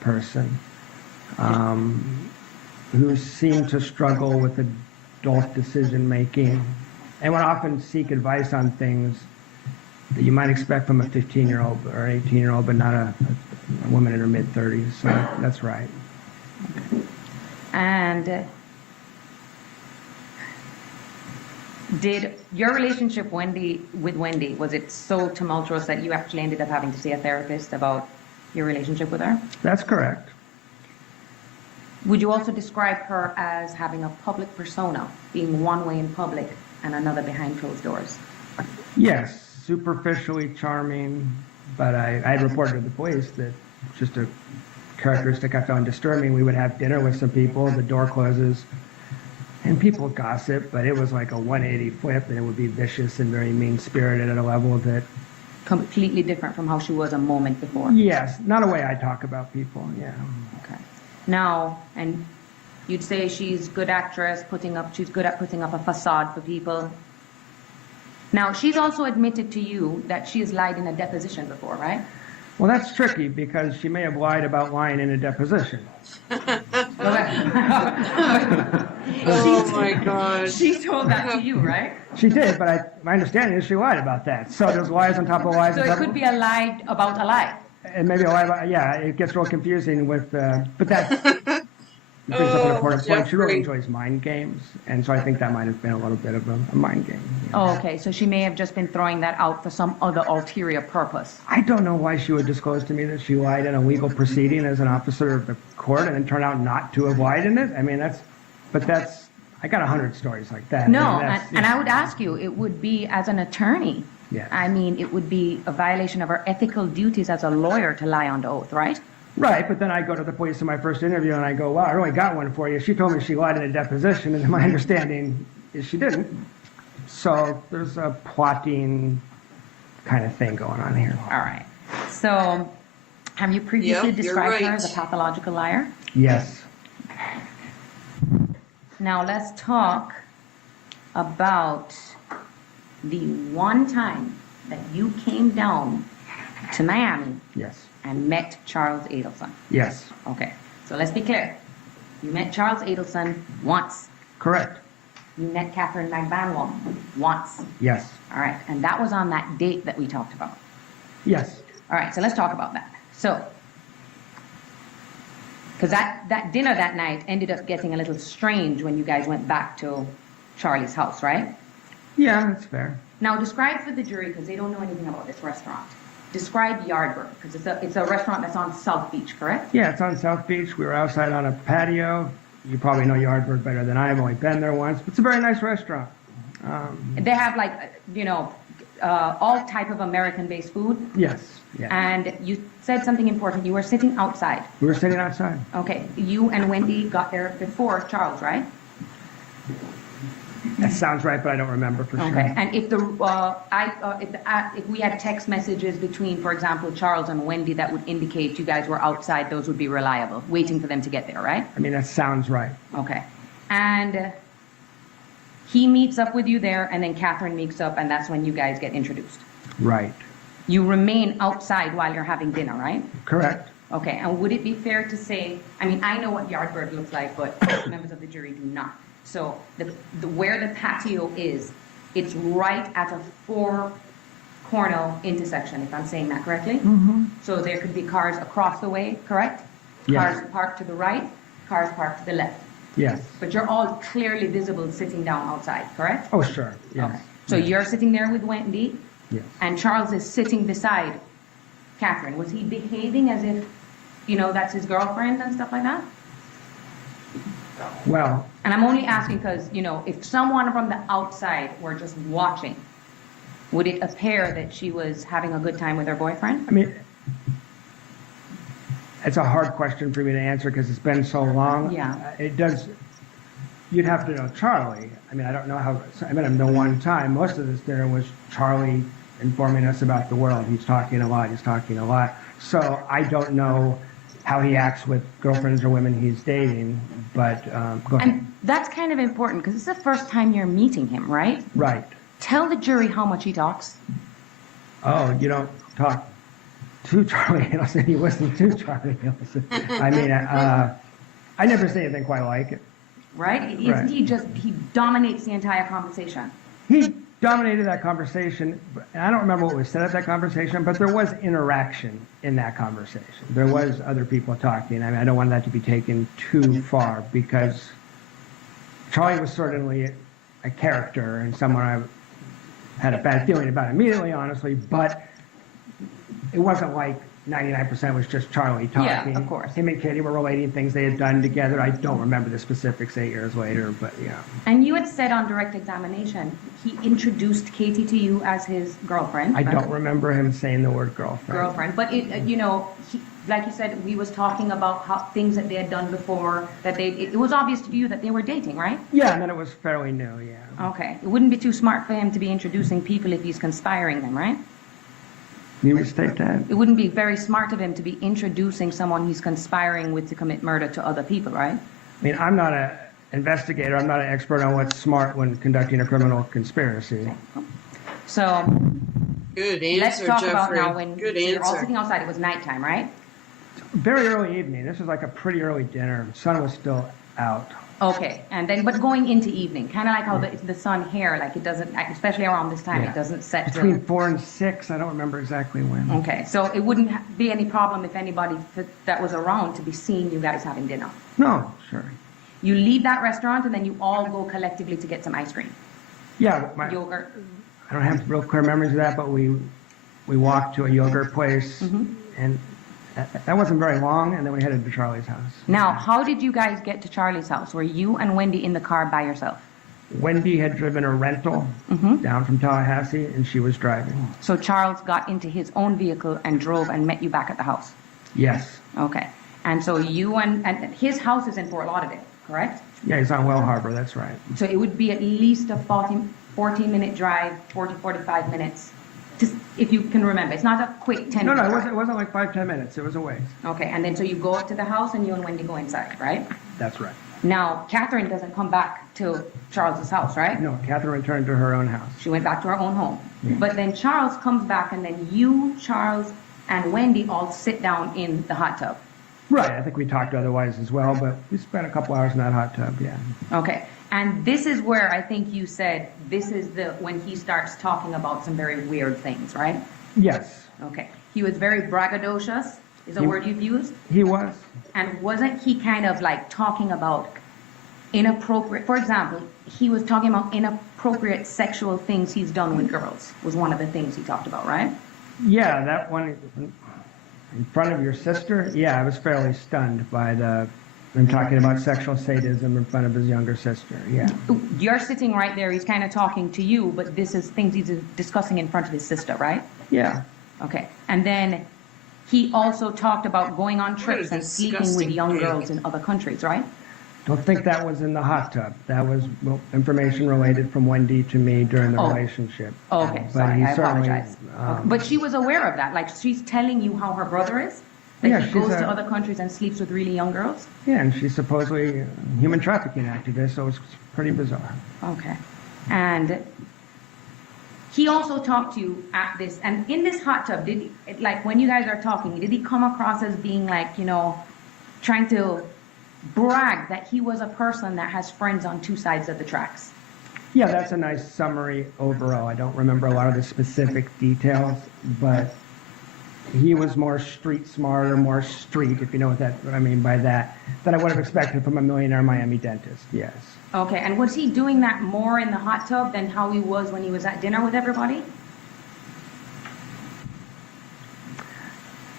person who seemed to struggle with adult decision-making and would often seek advice on things that you might expect from a 15-year-old or 18-year-old, but not a woman in her mid-30s. So that's right. And did your relationship with Wendi, was it so tumultuous that you actually ended up having to see a therapist about your relationship with her? That's correct. Would you also describe her as having a public persona, being one way in public and another behind closed doors? Yes, superficially charming, but I had reported to the police that just a characteristic I found disturbing. We would have dinner with some people, the door closes, and people gossip, but it was like a 180 flip, and it would be vicious and very mean-spirited at a level that... Completely different from how she was a moment before. Yes, not a way I talk about people, yeah. Okay. Now, and you'd say she's good actress, she's good at putting up a facade for people. Now, she's also admitted to you that she has lied in a deposition before, right? Well, that's tricky because she may have lied about lying in a deposition. Oh my gosh. She told that to you, right? She did, but my understanding is she lied about that. So there's lies on top of lies. So it could be a lie about a lie. And maybe a lie about, yeah, it gets real confusing with, but that brings up an important point. She really enjoys mind games, and so I think that might have been a little bit of a mind game. Yeah. Oh, okay. So she may have just been throwing that out for some other ulterior purpose. I don't know why she would disclose to me that she lied in a legal proceeding as an officer of the court and then turn out not to have lied in it. I mean, I got 100 stories like that. No, I mean, and I would ask you, it would be as an attorney. Yes. I mean, it would be a violation of her ethical duties as a lawyer to lie on the oath, right? Right, but then I go to the police in my first interview and I go, wow, I really got one for you. She told me she lied in a deposition, and my understanding is she didn't. So there's a plotting kind of thing going on here. All right. So Have you previously Yep, you're described her right. as a pathological liar? Yes. Now let's talk about the one time that you came down to Miami Yes. and met Charles Adelson. Yes. Okay, so let's be clear. You met Charles Adelson once. Correct. You met Katherine Magbanua once. Yes. All right, and that was on that date that we talked about. Yes. All right, so let's talk about that. So, because that dinner that night ended up getting a little strange when you guys went back to Charlie's house, right? Yeah, that's fair. Now, describe for the jury, because they don't know anything about this restaurant. Describe Yardbird, because it's a restaurant that's on South Beach, correct? Yeah, it's on South Beach. We were outside on a patio. You probably know Yardbird better than I have. Only been there once. But it's a very nice restaurant. They have all type of American-based food. Yes. Yeah. And you said something important. You were sitting outside. We were sitting outside. Okay, you and Wendi got there before Charles, right? That sounds right, but I don't remember for sure. Okay, and if if we had text messages between, for example, Charles and Wendi that would indicate you guys were outside, those would be reliable, waiting for them to get there, right? I mean, that sounds right. Okay, and he meets up with you there, and then Katherine meets up, and that's when you guys get introduced. Right. You remain outside while you're having dinner, right? Correct. Okay, and would it be fair to say, I mean, I know what Yardbird looks like, but members of the jury do not. So where the patio is, it's right at a four-corner intersection, if I'm saying that correctly. Mm-hmm. So there could be cars across the way, correct? Yes. Cars parked to the right, cars parked to the left. Yes. But you're all clearly visible sitting down outside, correct? Oh, sure. Yes. Okay. So you're sitting there with Wendi, Yes. and Charles is sitting beside Katherine. Was he behaving as if, that's his girlfriend and stuff like that? Well, And I'm only asking because, if someone from the outside were just watching, would it appear that she was having a good time with her boyfriend? I mean, it's a hard question for me to answer because it's been so long. Yeah. It does. You'd have to know Charlie. I mean, I don't know how. I met him the one time. Most of this dinner was Charlie informing us about the world. He's talking a lot. So I don't know how he acts with girlfriends or women he's dating. But go ahead. And that's kind of important because it's the first time you're meeting him, right? Right. Tell the jury how much he talks. Oh, you don't talk to Charlie Adelson. You listen to Charlie Adelson. I mean, I never say anything quite like it. Right? Right. He dominates the entire conversation. He dominated that conversation, and I don't remember what was said at that conversation, but there was interaction in that conversation. There was other people talking. I mean, I don't want that to be taken too far because Charlie was certainly a character and someone I had a bad feeling about immediately, honestly, but it wasn't like 99% was just Charlie talking. Yeah, of course. Him and Katie were relating things they had done together. I don't remember the specifics 8 years later, but yeah. And you had said on direct examination, he introduced Katie to you as his girlfriend. I right? don't remember him saying the word girlfriend. But like you said, we was talking about how things that they had done before, that it was obvious to you that they were dating, right? Yeah, and then it was fairly new, yeah. Okay. It wouldn't be too smart for him to be introducing people if he's conspiring them, right? You mistake that? It wouldn't be very smart of him to be introducing someone he's conspiring with to commit murder to other people, right? I mean, I'm not an investigator. I'm not an expert on what's smart when conducting a criminal conspiracy. So Good answer, let's talk Jeffrey. about now when Good you're all answer. sitting outside. It was nighttime, right? Very early evening. This was like a pretty early dinner. The sun was still out. Okay, and then but going into evening, kind of like how the sun here, like it doesn't, especially around this time, Yeah. it doesn't set till. Between 4 and 6, I don't remember exactly when. Okay, so it wouldn't be any problem if anybody that was around to be seeing you guys having dinner. No, sure. You leave that restaurant and then you all go collectively to get some ice cream, Yeah, yogurt. I don't have real clear memories of that, but we walked to a yogurt place, and that wasn't very long, and then we headed to Charlie's house. Now, how did you guys get to Charlie's house? Were you and Wendi in the car by yourself? Wendy had driven a rental down from Tallahassee, and she was driving. So Charles got into his own vehicle and drove and met you back at the house? Yes. Okay. And so you and his house is in Fort Lauderdale, correct? Yeah, he's on Well Harbor, that's right. So it would be at least a 14-minute drive, 45 minutes Just if you can remember, it's not a quick 10 No, minute no, drive. it wasn't like 5-10 minutes. It was a ways. Okay, and then so you go up to the house and you and Wendi go inside, right? That's right. Now, Katherine doesn't come back to Charles's house, right? No, Catherine returned to her own house. She went back to her own home. But then Charles comes back and then you, Charles, and Wendi all sit down in the hot tub. Right. I think we talked otherwise as well, but we spent a couple hours in that hot tub, yeah. Okay, and this is where I think you said this is when he starts talking about some very weird things, right? Yes, Okay, he was very braggadocious, is a word you've used? he was. And wasn't he kind of like talking about inappropriate, for example, he was talking about inappropriate sexual things he's done with girls, was one of the things he talked about, right? Yeah, that one in front of your sister, yeah, I was fairly stunned by him talking about sexual sadism in front of his younger sister, yeah. You're sitting right there, he's kind of talking to you, but this is things he's discussing in front of his sister, right? Yeah, Okay, and then he also talked about going on trips and sleeping with disgusting young pig. girls in other countries, right? don't think that was in the hot tub. That was information related from Wendi to me during the Oh. relationship. Okay, But sorry, he I certainly, apologize. But she was aware of that, like she's telling you how her brother is? That Yeah, he she's goes to a- other countries and sleeps with really young girls? Yeah, and she's supposedly a human trafficking activist, so it's pretty bizarre. Okay. And he also talked to you at this, and in this hot tub, like when you guys are talking, did he come across as being like, trying to brag that he was a person that has friends on two sides of the tracks? Yeah, that's a nice summary overall. I don't remember a lot of the specific details, but he was more street smart or more street, if you know what I mean by that, than I would have expected from a millionaire Miami dentist, yes. Okay, and was he doing that more in the hot tub than how he was when he was at dinner with everybody?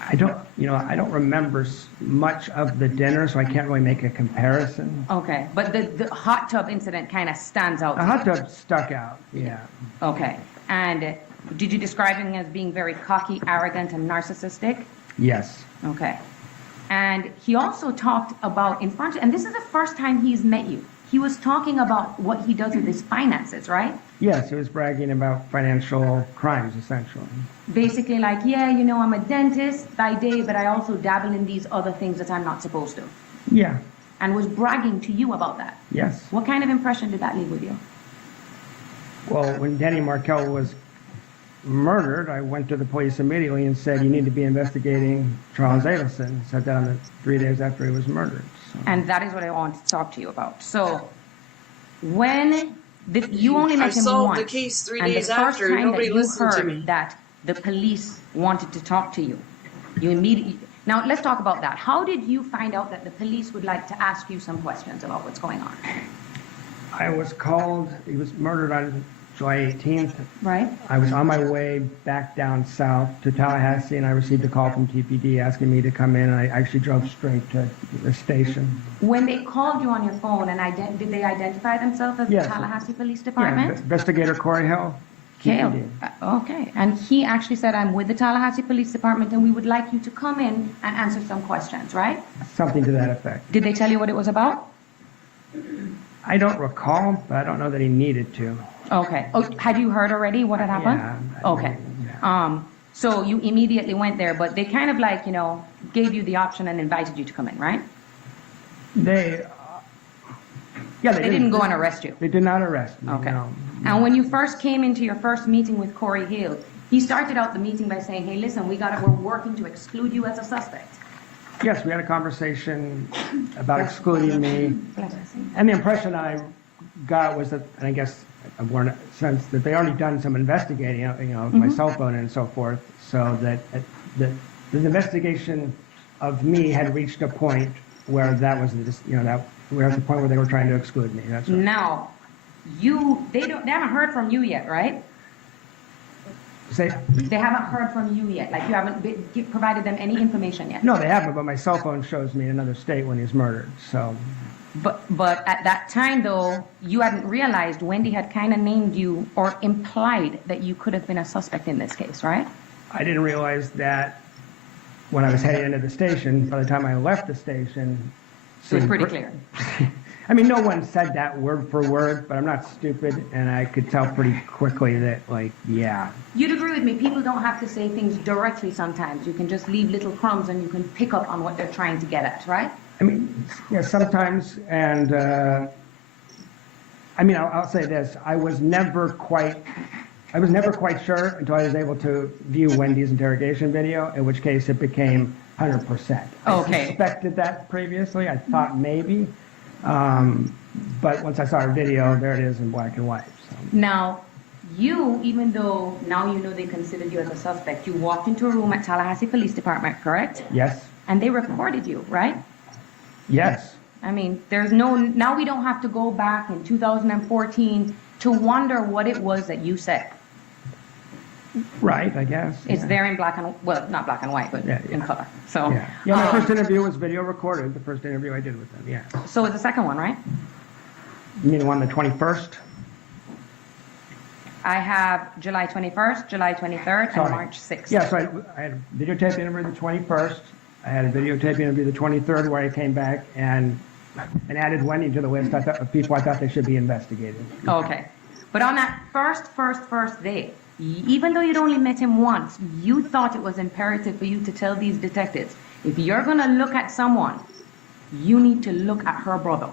I don't remember much of the dinner, so I can't really make a comparison. Okay, but the hot tub incident kind of stands out. The hot tub stuck out, yeah. Okay, and did you describe him as being very cocky, arrogant, and narcissistic? Yes. Okay. And he also talked about and this is the first time he's met you. He was talking about what he does with his finances, right? Yes, he was bragging about financial crimes, essentially. Basically like, I'm a dentist by day, but I also dabble in these other things that I'm not supposed to. Yeah, And was bragging to you about that. yes. What kind of impression did that leave with you? Well, when Danny Markel was murdered, I went to the police immediately and said, you need to be investigating Charles Adelson. Said that on the 3 days after he was murdered. So. And that is what I wanted to talk to you about. So, when you only I met him solved once, the case 3 and days the first after. time Nobody that you listened to heard me. that the police wanted to talk to you, you immediately. Now let's talk about that. How did you find out that the police would like to ask you some questions about what's going on? I was called, he was murdered on July 18th. Right. I was on my way back down south to Tallahassee, and I received a call from TPD asking me to come in, and I actually drove straight to the station. When they called you on your phone, and did they identify themselves as Yes. the Tallahassee Police Yeah, Department? Investigator Corey Hill. Kale. TPD. Okay. And he actually said, I'm with the Tallahassee Police Department, and we would like you to come in and answer some questions, right? Something to that effect. Did they tell you what it was about? I don't recall, but I don't know that he needed to. Okay. Oh, had you heard already what had happened? Yeah. Okay. Yeah. So you immediately went there, but they kind of like, gave you the option and invited you to come in, right? They They didn't go and arrest you. They did not arrest me. Okay. No. And when you first came into your first meeting with Corey Hill, he started out the meeting by saying, hey, listen, we're working to exclude you as a suspect. Yes, we had a conversation about excluding me, and the impression I got was that, and I guess I warned a sense that they already done some investigating, of my cell phone and so forth, so that the investigation of me had reached a point where that was we're at the point where they were trying to exclude me. That's right. Now, they haven't heard from you yet, right? Say, They haven't heard from you yet. Like you haven't provided them any information yet. no, they haven't, but my cell phone shows me in another state when he's murdered. So, But at that time, though, you hadn't realized Wendi had kind of named you or implied that you could have been a suspect in this case, right? I didn't realize that when I was heading into the station. By the time I left the station, So it's pretty clear. I mean, no one said that word for word, but I'm not stupid, and I could tell pretty quickly that, like, yeah. You'd agree with me, people don't have to say things directly sometimes. You can just leave little crumbs and you can pick up on what they're trying to get at, right? I mean, yeah, sometimes, and I mean, I'll say this: I was never quite sure until I was able to view Wendy's interrogation video, in which case it became 100%. Okay. I suspected that previously. I thought maybe, but once I saw her video, there it is in black and white. So. Now, you, even though now you know they considered you as a suspect, you walked into a room at Tallahassee Police Department, correct? Yes. And they reported you, right? Yes. I mean, now we don't have to go back in 2014 to wonder what it was that you said. Right, I guess. It's yeah. there in black and, well, not black and white, but Yeah, in yeah. color. So, Yeah. Yeah, my first interview was video recorded, the first interview I did with them, yeah. so was the second one, right? You mean the one the 21st? I have July 21st, July 23rd, Sorry. and March 6th. Yeah, so I had a videotape interview the 21st. I had a videotape interview the 23rd where I came back and added Wendi to the list of people I thought they should be investigated. Okay. But on that first day, even though you'd only met him once, you thought it was imperative for you to tell these detectives, if you're going to look at someone, you need to look at her brother.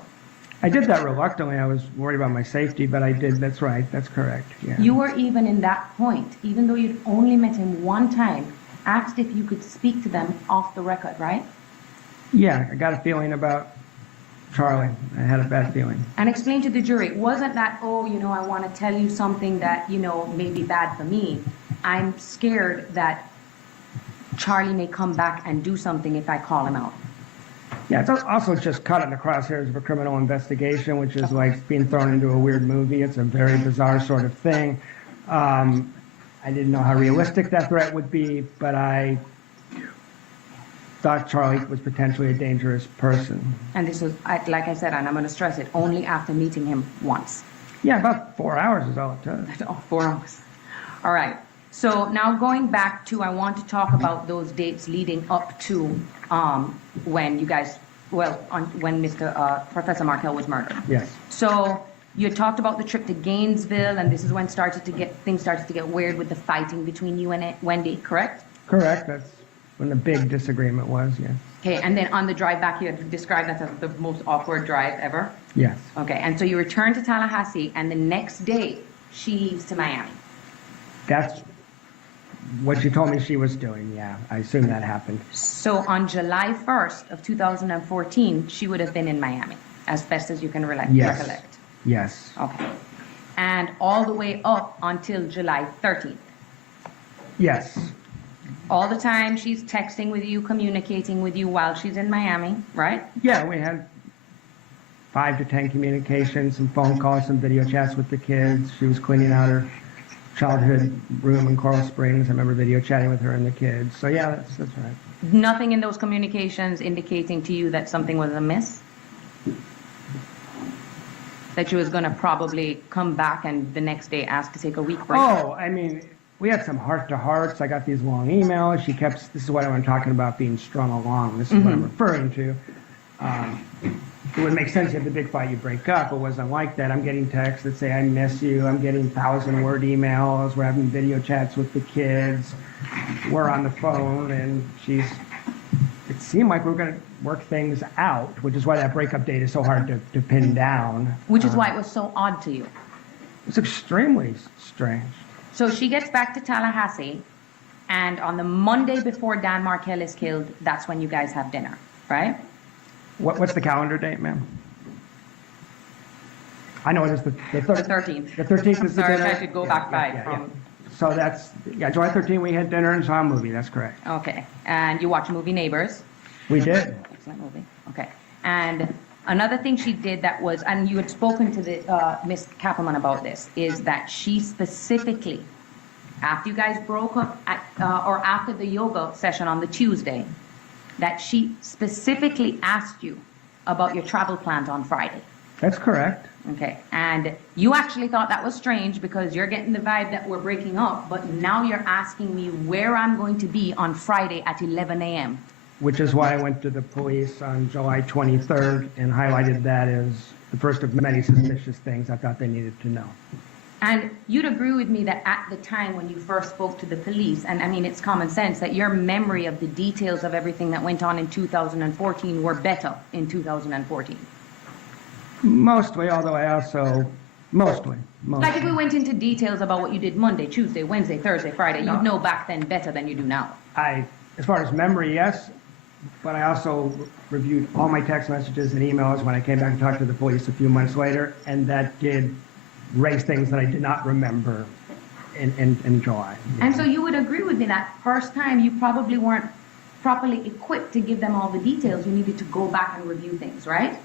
I did that reluctantly. I was worried about my safety, but I did. That's right. That's correct. Yeah. You were even in that point, even though you'd only met him one time, asked if you could speak to them off the record, right? Yeah, I got a feeling about Charlie. I had a bad feeling. And explain to the jury, it wasn't that, oh, I want to tell you something that, may be bad for me. I'm scared that Charlie may come back and do something if I call him out. Yeah, it's also just caught in the crosshairs of a criminal investigation, which is like being thrown into a weird movie. It's a very bizarre sort of thing. I didn't know how realistic that threat would be, but I thought Charlie was potentially a dangerous person. And this was, like I said, and I'm going to stress it, only after meeting him once. Yeah, about 4 hours is all it took. Oh, 4 hours. All right. So now going back to, I want to talk about those dates leading up to when you guys, when Professor Markel was murdered. Yes. So you talked about the trip to Gainesville, and this is when things started to get weird with the fighting between you and Wendi, correct? Correct. That's when the big disagreement was, yes. Okay, and then on the drive back, you had described that as the most awkward drive ever? Yes. Okay, and so you return to Tallahassee, and the next day, she leaves to Miami. That's what she told me she was doing, yeah. I assume that happened. So on July 1st of 2014, she would have been in Miami, as best as you can Yes. recollect. Yes. Okay. And all the way up until July 13th. Yes. All the time she's texting with you, communicating with you while she's in Miami, right? Yeah, we had 5 to 10 communications, some phone calls, some video chats with the kids. She was cleaning out her childhood room in Coral Springs. I remember video chatting with her and the kids. So yeah, that's right. Nothing in those communications indicating to you that something was amiss? That she was going to probably come back and the next day ask to take a week break? Oh, I mean, we had some heart-to-hearts. I got these long emails. This is what I'm talking about being strung along. This is what I'm referring to. It would make sense you have the big fight, you break up. It wasn't like that. I'm getting texts that say, I miss you. I'm getting 1,000-word emails. We're having video chats with the kids. We're on the phone, and it seemed like we were going to work things out, which is why that breakup date is so hard to pin down. Which is why it was so odd to you. It's extremely strange. So she gets back to Tallahassee, and on the Monday before Dan Markel is killed, that's when you guys have dinner, right? What's the calendar date, ma'am? I know it is the 13th. The 13th is the Sorry, dinner. I should go back 5. Yeah. So that's, July 13th we had dinner and saw a movie. That's correct. Okay. And you watch the movie Neighbors. We did. Excellent movie. Okay. And another thing she did that was, and you had spoken to the Miss Kappelman about this, is that she specifically, after you guys broke up, or after the yoga session on the Tuesday, that she specifically asked you about your travel plans on Friday. That's correct. Okay. And you actually thought that was strange because you're getting the vibe that we're breaking up, but now you're asking me where I'm going to be on Friday at 11 a.m. Which is why I went to the police on July 23rd and highlighted that as the first of many suspicious things I thought they needed to know. And you'd agree with me that at the time when you first spoke to the police, and I mean, it's common sense that your memory of the details of everything that went on in 2014 were better in 2014. Mostly, although I also, mostly. Like if we went into details about what you did Monday, Tuesday, Wednesday, Thursday, Friday, you'd know back then better than you do now. As far as memory, yes, but I also reviewed all my text messages and emails when I came back and talked to the police a few months later, and that did raise things that I did not remember in July. And so you would agree with me that first time you probably weren't properly equipped to give them all the details. You needed to go back and review things, right?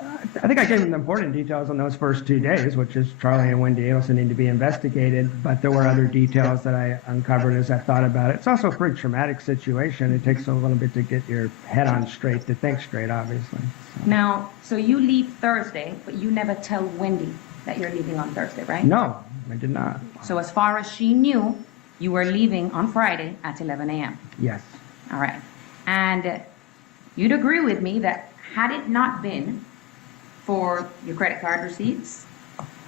I think I gave them the important details on those first 2 days, which is Charlie and Wendi Adelson need to be investigated, but there were other details that I uncovered as I thought about it. It's also a pretty traumatic situation. It takes a little bit to get your head on straight, to think straight, obviously. Now, so you leave Thursday, but you never tell Wendi that you're leaving on Thursday, right? No, I did not. So as far as she knew, you were leaving on Friday at 11 a.m. Yes. All right. And you'd agree with me that had it not been for your credit card receipts,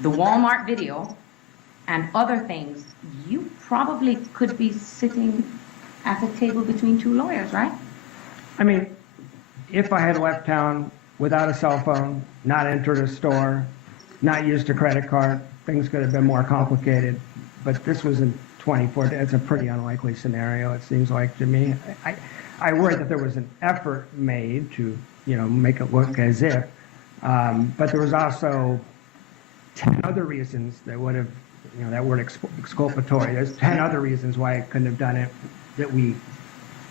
the Walmart video, and other things, you probably could be sitting at a table between two lawyers, right? I mean, if I had left town without a cell phone, not entered a store, not used a credit card, things could have been more complicated. But this was in 24. It's a pretty unlikely scenario, it seems like to me. I worry that there was an effort made to, make it look as if. But there was also 10 other reasons that would have, that word exculpatory. There's 10 other reasons why I couldn't have done it that we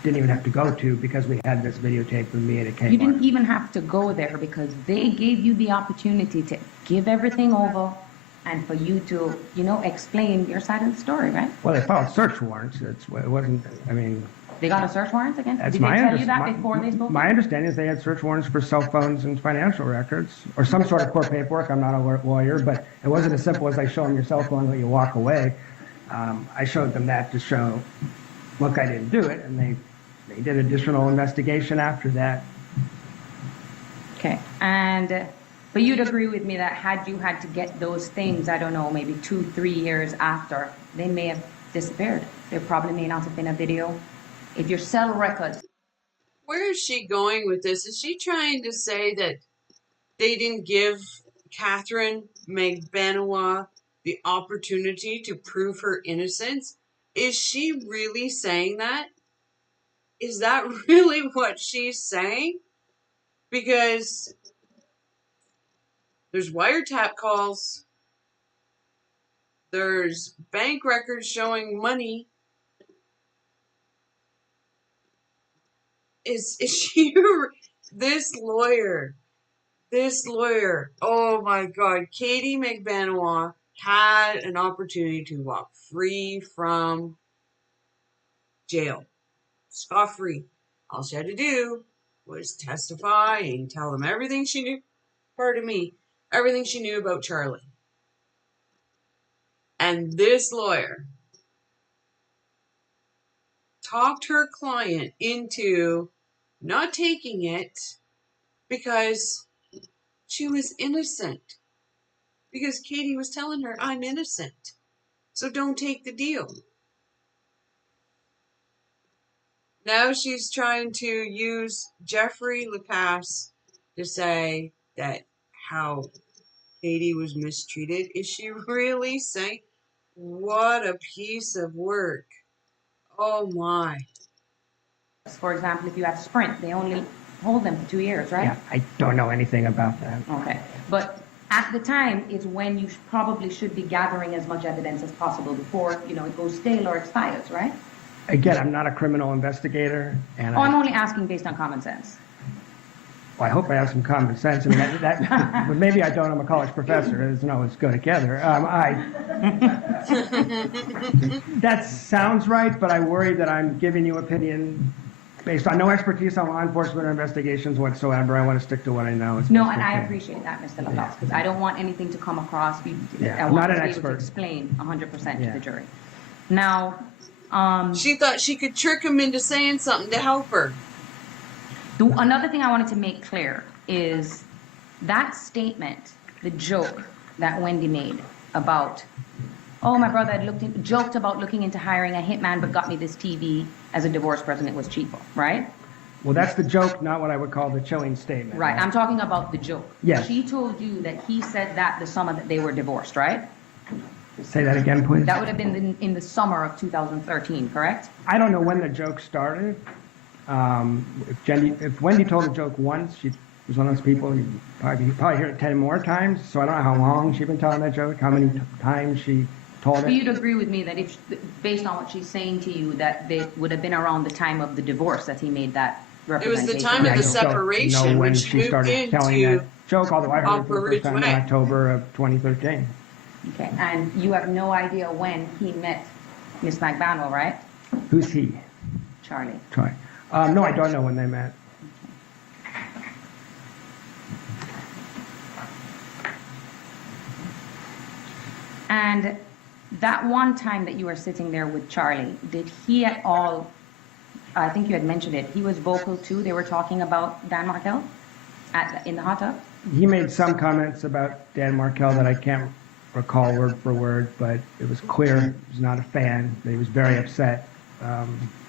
didn't even have to go to because we had this videotape of me at a Kmart. You didn't even have to go there because they gave you the opportunity to give everything over and for you to, explain your side of the story, right? Well, they filed search warrants. It wasn't, They got a search warrant again? That's Did they tell you that before they spoke? My understanding is they had search warrants for cell phones and financial records or some sort of court paperwork. I'm not a lawyer, but it wasn't as simple as I show them your cell phone and let you walk away. I showed them that to show, look, I didn't do it, and they did additional investigation after that. Okay, but you'd agree with me that had you had to get those things, I don't know, maybe 2-3 years after, they may have disappeared. There probably may not have been a video. If your cell records. Where is she going with this? Is she trying to say that they didn't give Katherine Magbanua the opportunity to prove her innocence? Is she really saying that? Is that really what she's saying? Because there's wiretap calls. There's bank records showing money. Is she this lawyer? Oh my God. Katie Magbanua had an opportunity to walk free from jail. Scot-free. All she had to do was testify and tell them everything she knew. Everything she knew about Charlie. And this lawyer talked her client into not taking it because she was innocent. Because Katie was telling her, I'm innocent. So don't take the deal. Now she's trying to use Jeffrey Lacasse to say that how Katie was mistreated. Is she really saying? What a piece of work. Oh my. For example, if you have Sprint, they only hold them for 2 years, right? Yeah, I don't know anything about that. Okay. But at the time is when you probably should be gathering as much evidence as possible before, it goes stale or expires, right? Again, I'm not a criminal investigator, and I'm only asking based on common sense. well, I hope I have some common sense. I mean, but maybe I don't. I'm a college professor. It doesn't always go together. That sounds right, but I worry that I'm giving you opinion based on no expertise on law enforcement or investigations whatsoever. I want to stick to what I know. No, and I appreciate that, Mr. LaFosse, because I don't want anything to come across. I want not an to be expert. able to explain 100% to the jury. Now, she thought she could trick him into saying something to help her. another thing I wanted to make clear is That statement, the joke that Wendi made about, oh, my brother had joked about looking into hiring a hitman, but got me this TV as a divorce person. It was cheaper, right? Well, that's the joke, not what I would call the chilling statement. Right. I'm talking about the joke. Yes. She told you that he said that the summer that they were divorced, right? Say that again, please. That would have been in the summer of 2013, correct? I don't know when the joke started. If Wendi told a joke once, she was one of those people, you probably hear it 10 more times, so I don't know how long she's been telling that joke, how many times she told But it. you'd agree with me that if, based on what she's saying to you, that they would have been around the time of the divorce that he made that It was the representation. time of I the just don't separation, know when which she moved started telling into that joke, although I heard it for Upper the first time in Ridge Way. October of 2013. Okay, and you have no idea when he met Miss Magbanua, right? Who's he? Charlie. Troy. No, I don't know when they met. And that one time that you were sitting there with Charlie, did he at all, I think you had mentioned it, he was vocal too? They were talking about Dan Markel in the hot tub? He made some comments about Dan Markel that I can't recall word for word, but it was clear he was not a fan, that he was very upset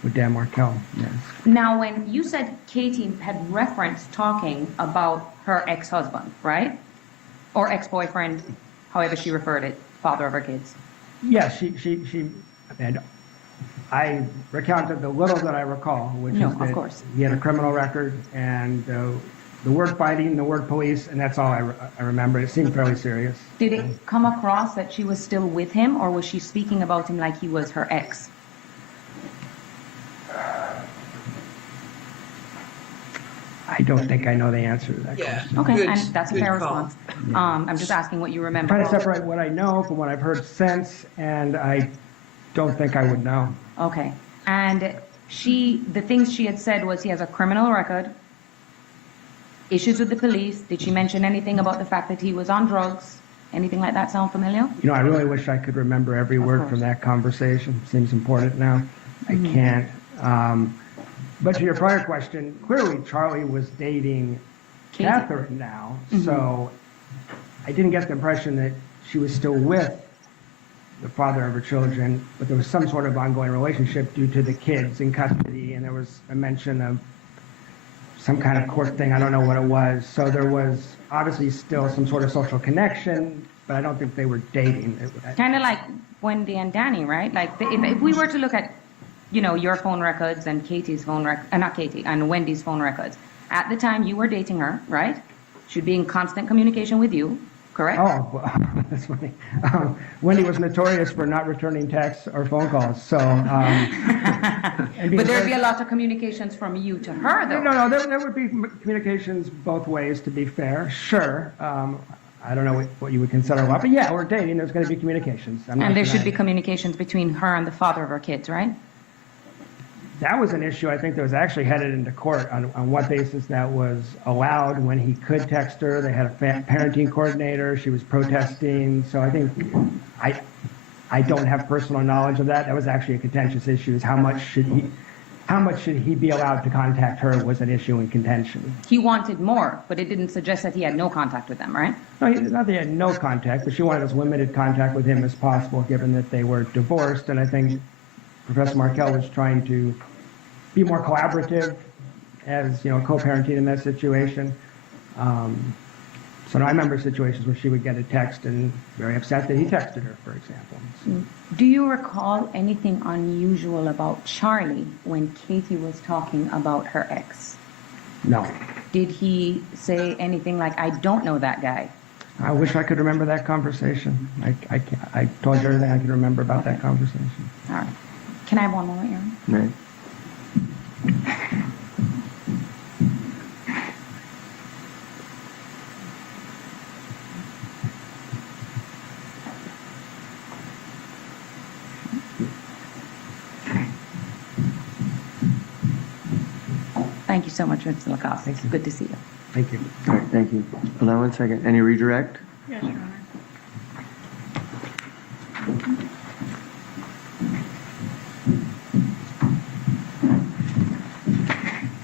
with Dan Markel. Yes. Now, when you said Katie had referenced talking about her ex-husband, right? Or ex-boyfriend, however she referred it, father of her kids. Yes, and I recounted the little that I recall, which No, is of that course. he had a criminal record and the word fighting, the word police, and that's all I remember. It seemed fairly serious. Did it come across that she was still with him, or was she speaking about him like he was her ex? I don't think I know the answer to that Yeah. question. Okay, Good- and that's a good fair call. response. I'm just asking what you I'm remember. trying to separate what I know from what I've heard since, and I don't think I would know. Okay, and the things she had said was he has a criminal record, issues with the police. Did she mention anything about the fact that he was on drugs? Anything like that sound familiar? You know, I really wish I could remember every word course. from that conversation. Seems important now. I can't. But to your prior question, clearly Charlie was dating Katie. Katherine now, so I didn't get the impression that she was still with the father of her children, but there was some sort of ongoing relationship due to the kids in custody, and there was a mention of some kind of court thing. I don't know what it was. So there was obviously still some sort of social connection, but I don't think they were dating. Kind of like Wendi and Danny, right? Like if we were to look at, you know, your phone records and Katie's phone not Katie, and Wendy's phone records. At the time you were dating her, right? She'd be in constant communication with you, correct? Oh, well, that's funny. Wendy was notorious for not returning texts or phone calls. So, But there'd be a lot of communications from you to her, though. no, there would be communications both ways, to be fair. Sure. I don't know what you would consider a lot, but yeah, we're dating. There's going to be communications. And there should be communications between her and the father of her kids, right? That was an issue I think that was actually headed into court on what basis that was allowed, when he could text her. They had a parenting coordinator. She was protesting. So I think I don't have personal knowledge of that. That was actually a contentious issue, is how much should he be allowed to contact her was an issue in contention. He wanted more, but it didn't suggest that he had no contact with them, right? No, not that he had no contact, but she wanted as limited contact with him as possible, given that they were divorced. And I think Professor Markel was trying to be more collaborative as, you know, co-parenting in that situation. So I remember situations where she would get a text and very upset that he texted her, for example. So, Do you recall anything unusual about Charlie when Katie was talking about her ex? no. Did he say anything like, I don't know that guy? I wish I could remember that conversation. I told you everything I could remember about that conversation. All right. Can I have one moment, Aaron? Right. Thank you so much, Mr. Lacoste. Thank you. Good to see you. Thank you. All right, thank you. Hold on one second. Any redirect? Yes, Your Honor.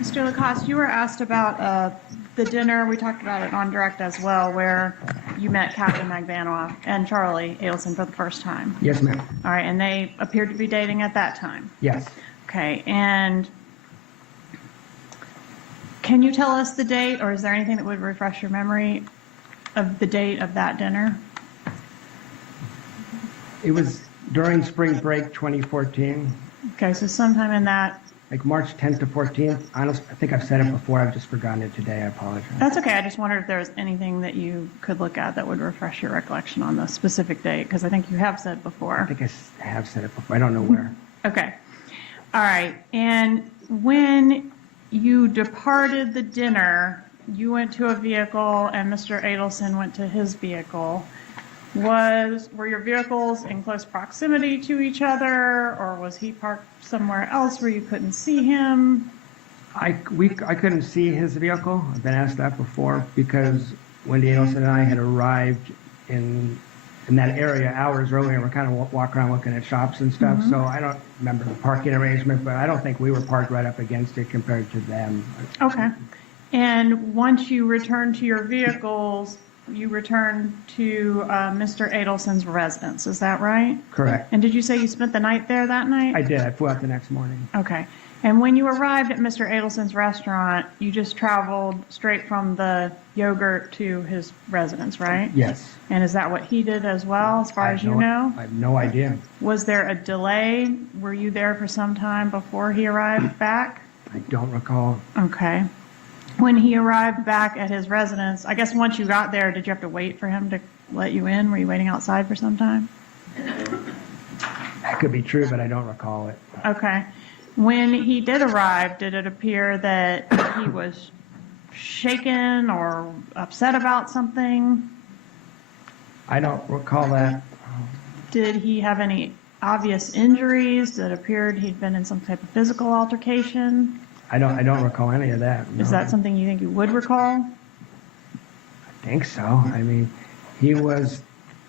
Mr. Lacoste, you were asked about the dinner, we talked about it on direct as well, where you met Katherine Magbanua and Charlie Adelson for the first time. Yes, ma'am. All right, and they appeared to be dating at that time. Yes. Okay, and can you tell us the date, or is there anything that would refresh your memory of the date of that dinner? It was during spring break 2014, Okay, so sometime in that, like March 10th to 14th. Honestly, I think I've said it before. I've just forgotten it today. I apologize. that's okay. I just wondered if there was anything that you could look at that would refresh your recollection on the specific date, because I think you have said I before. think I have said it before. I don't know where. Okay. All right. And when you departed the dinner, you went to a vehicle and Mr. Adelson went to his vehicle. Were your vehicles in close proximity to each other, or was he parked somewhere else where you couldn't see him? I couldn't see his vehicle. I've been asked that before because Wendi Adelson and I had arrived in that area hours earlier. We're kind of walking around looking at shops and stuff. So I don't remember the parking arrangement, but I don't think we were parked right up against it compared to them. Okay. And once you returned to your vehicles, you returned to Mr. Adelson's residence. Is that right? Correct. And did you say you spent the night there that night? I did. I flew out the next morning. Okay. And when you arrived at Mr. Adelson's restaurant, you just traveled straight from the yogurt to his residence, right? Yes. And is that what he did as well, as far as you know? I have no idea. Was there a delay? Were you there for some time before he arrived back? I don't recall. Okay. When he arrived back at his residence, I guess once you got there, did you have to wait for him to let you in? Were you waiting outside for some time? That could be true, but I don't recall it. Okay. When he did arrive, did it appear that he was shaken or upset about something? I don't recall that. Did he have any obvious injuries that appeared he'd been in some type of physical altercation? I don't recall any of that. No. Is that something you think you would recall? I think so. I mean, he was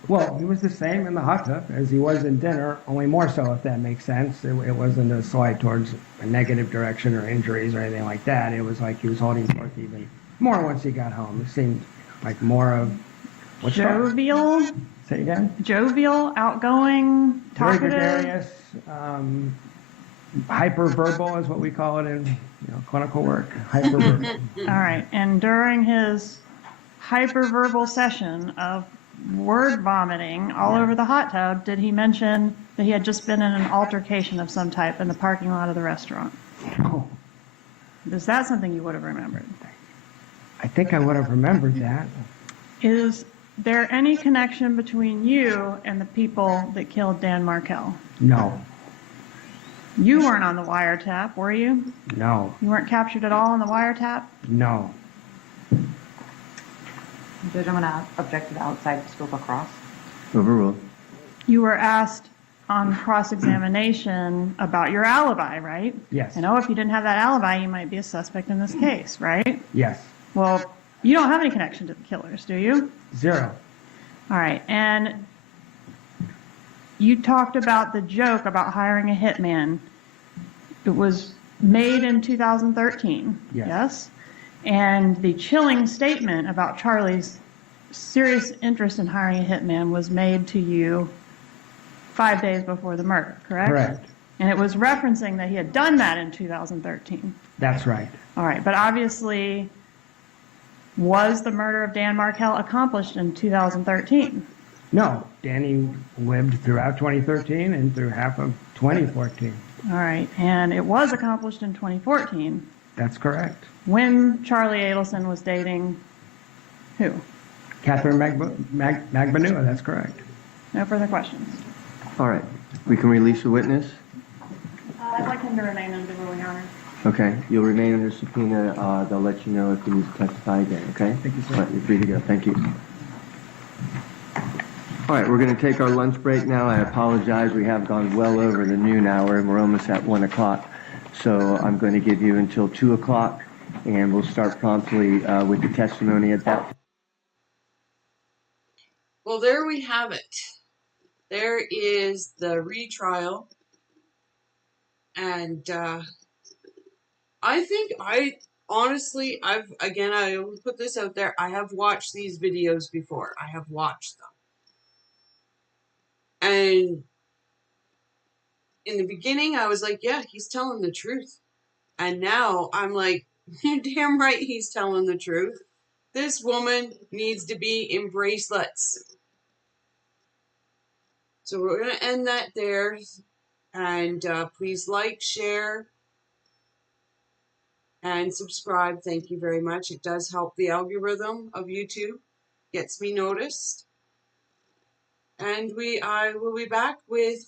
the same in the hot tub as he was in dinner, only more so, if that makes sense. It wasn't a slide towards a negative direction or injuries or anything like that. It was like he was holding forth even more once he got home. It seemed like more of Jovial? Say again? Jovial, outgoing, Very talkative? gregarious, hyperverbal is what we call it in clinical work. Hyperverbal. All right. And during his hyperverbal session of word vomiting all over the hot tub, did he mention that he had just been in an altercation of some type in the parking lot of the restaurant? No. Is that something you would have remembered? I think I would have remembered that. Is there any connection between you and the people that killed Dan Markel? No. You weren't on the wiretap, were you? No. You weren't captured at all on the wiretap? No. Judge, I'm going to object to the outside scope across. Overruled. You were asked on cross-examination about your alibi, right? Yes. You know, if you didn't have that alibi, you might be a suspect in this case, right? Yes. Well, you don't have any connection to the killers, do you? 0. All right. And you talked about the joke about hiring a hitman. It was made in 2013. Yes. Yes? And the chilling statement about Charlie's serious interest in hiring a hitman was made to you 5 days before the murder, correct? Correct. And it was referencing that he had done that in 2013. That's right. All right, but obviously, was the murder of Dan Markel accomplished in 2013? No. Danny lived throughout 2013 and through half of 2014. All right, and it was accomplished in 2014 That's correct. when Charlie Adelson was dating who? Katherine Magbanua, that's correct. No further questions. All right. We can release a witness. I'd like him to remain under ruling honor. Okay. You'll remain under subpoena. They'll let you know if you need to testify again, okay? Thank you, sir. All right, you're free to go. Thank you. All right, we're going to take our lunch break now. I apologize. We have gone well over the noon hour, and we're almost at 1 o'clock. So I'm going to give you until 2 o'clock, and we'll start promptly with the testimony at that. Well, there we have it. There is the retrial. And I think I honestly, I will put this out there. I have watched these videos before. I have watched them. And in the beginning, I was like, yeah, he's telling the truth. And now I'm like, you're damn right he's telling the truth. This woman needs to be in bracelets. So we're going to end that there. And please like, share, and subscribe. Thank you very much. It does help the algorithm of YouTube. Gets me noticed. And I will be back with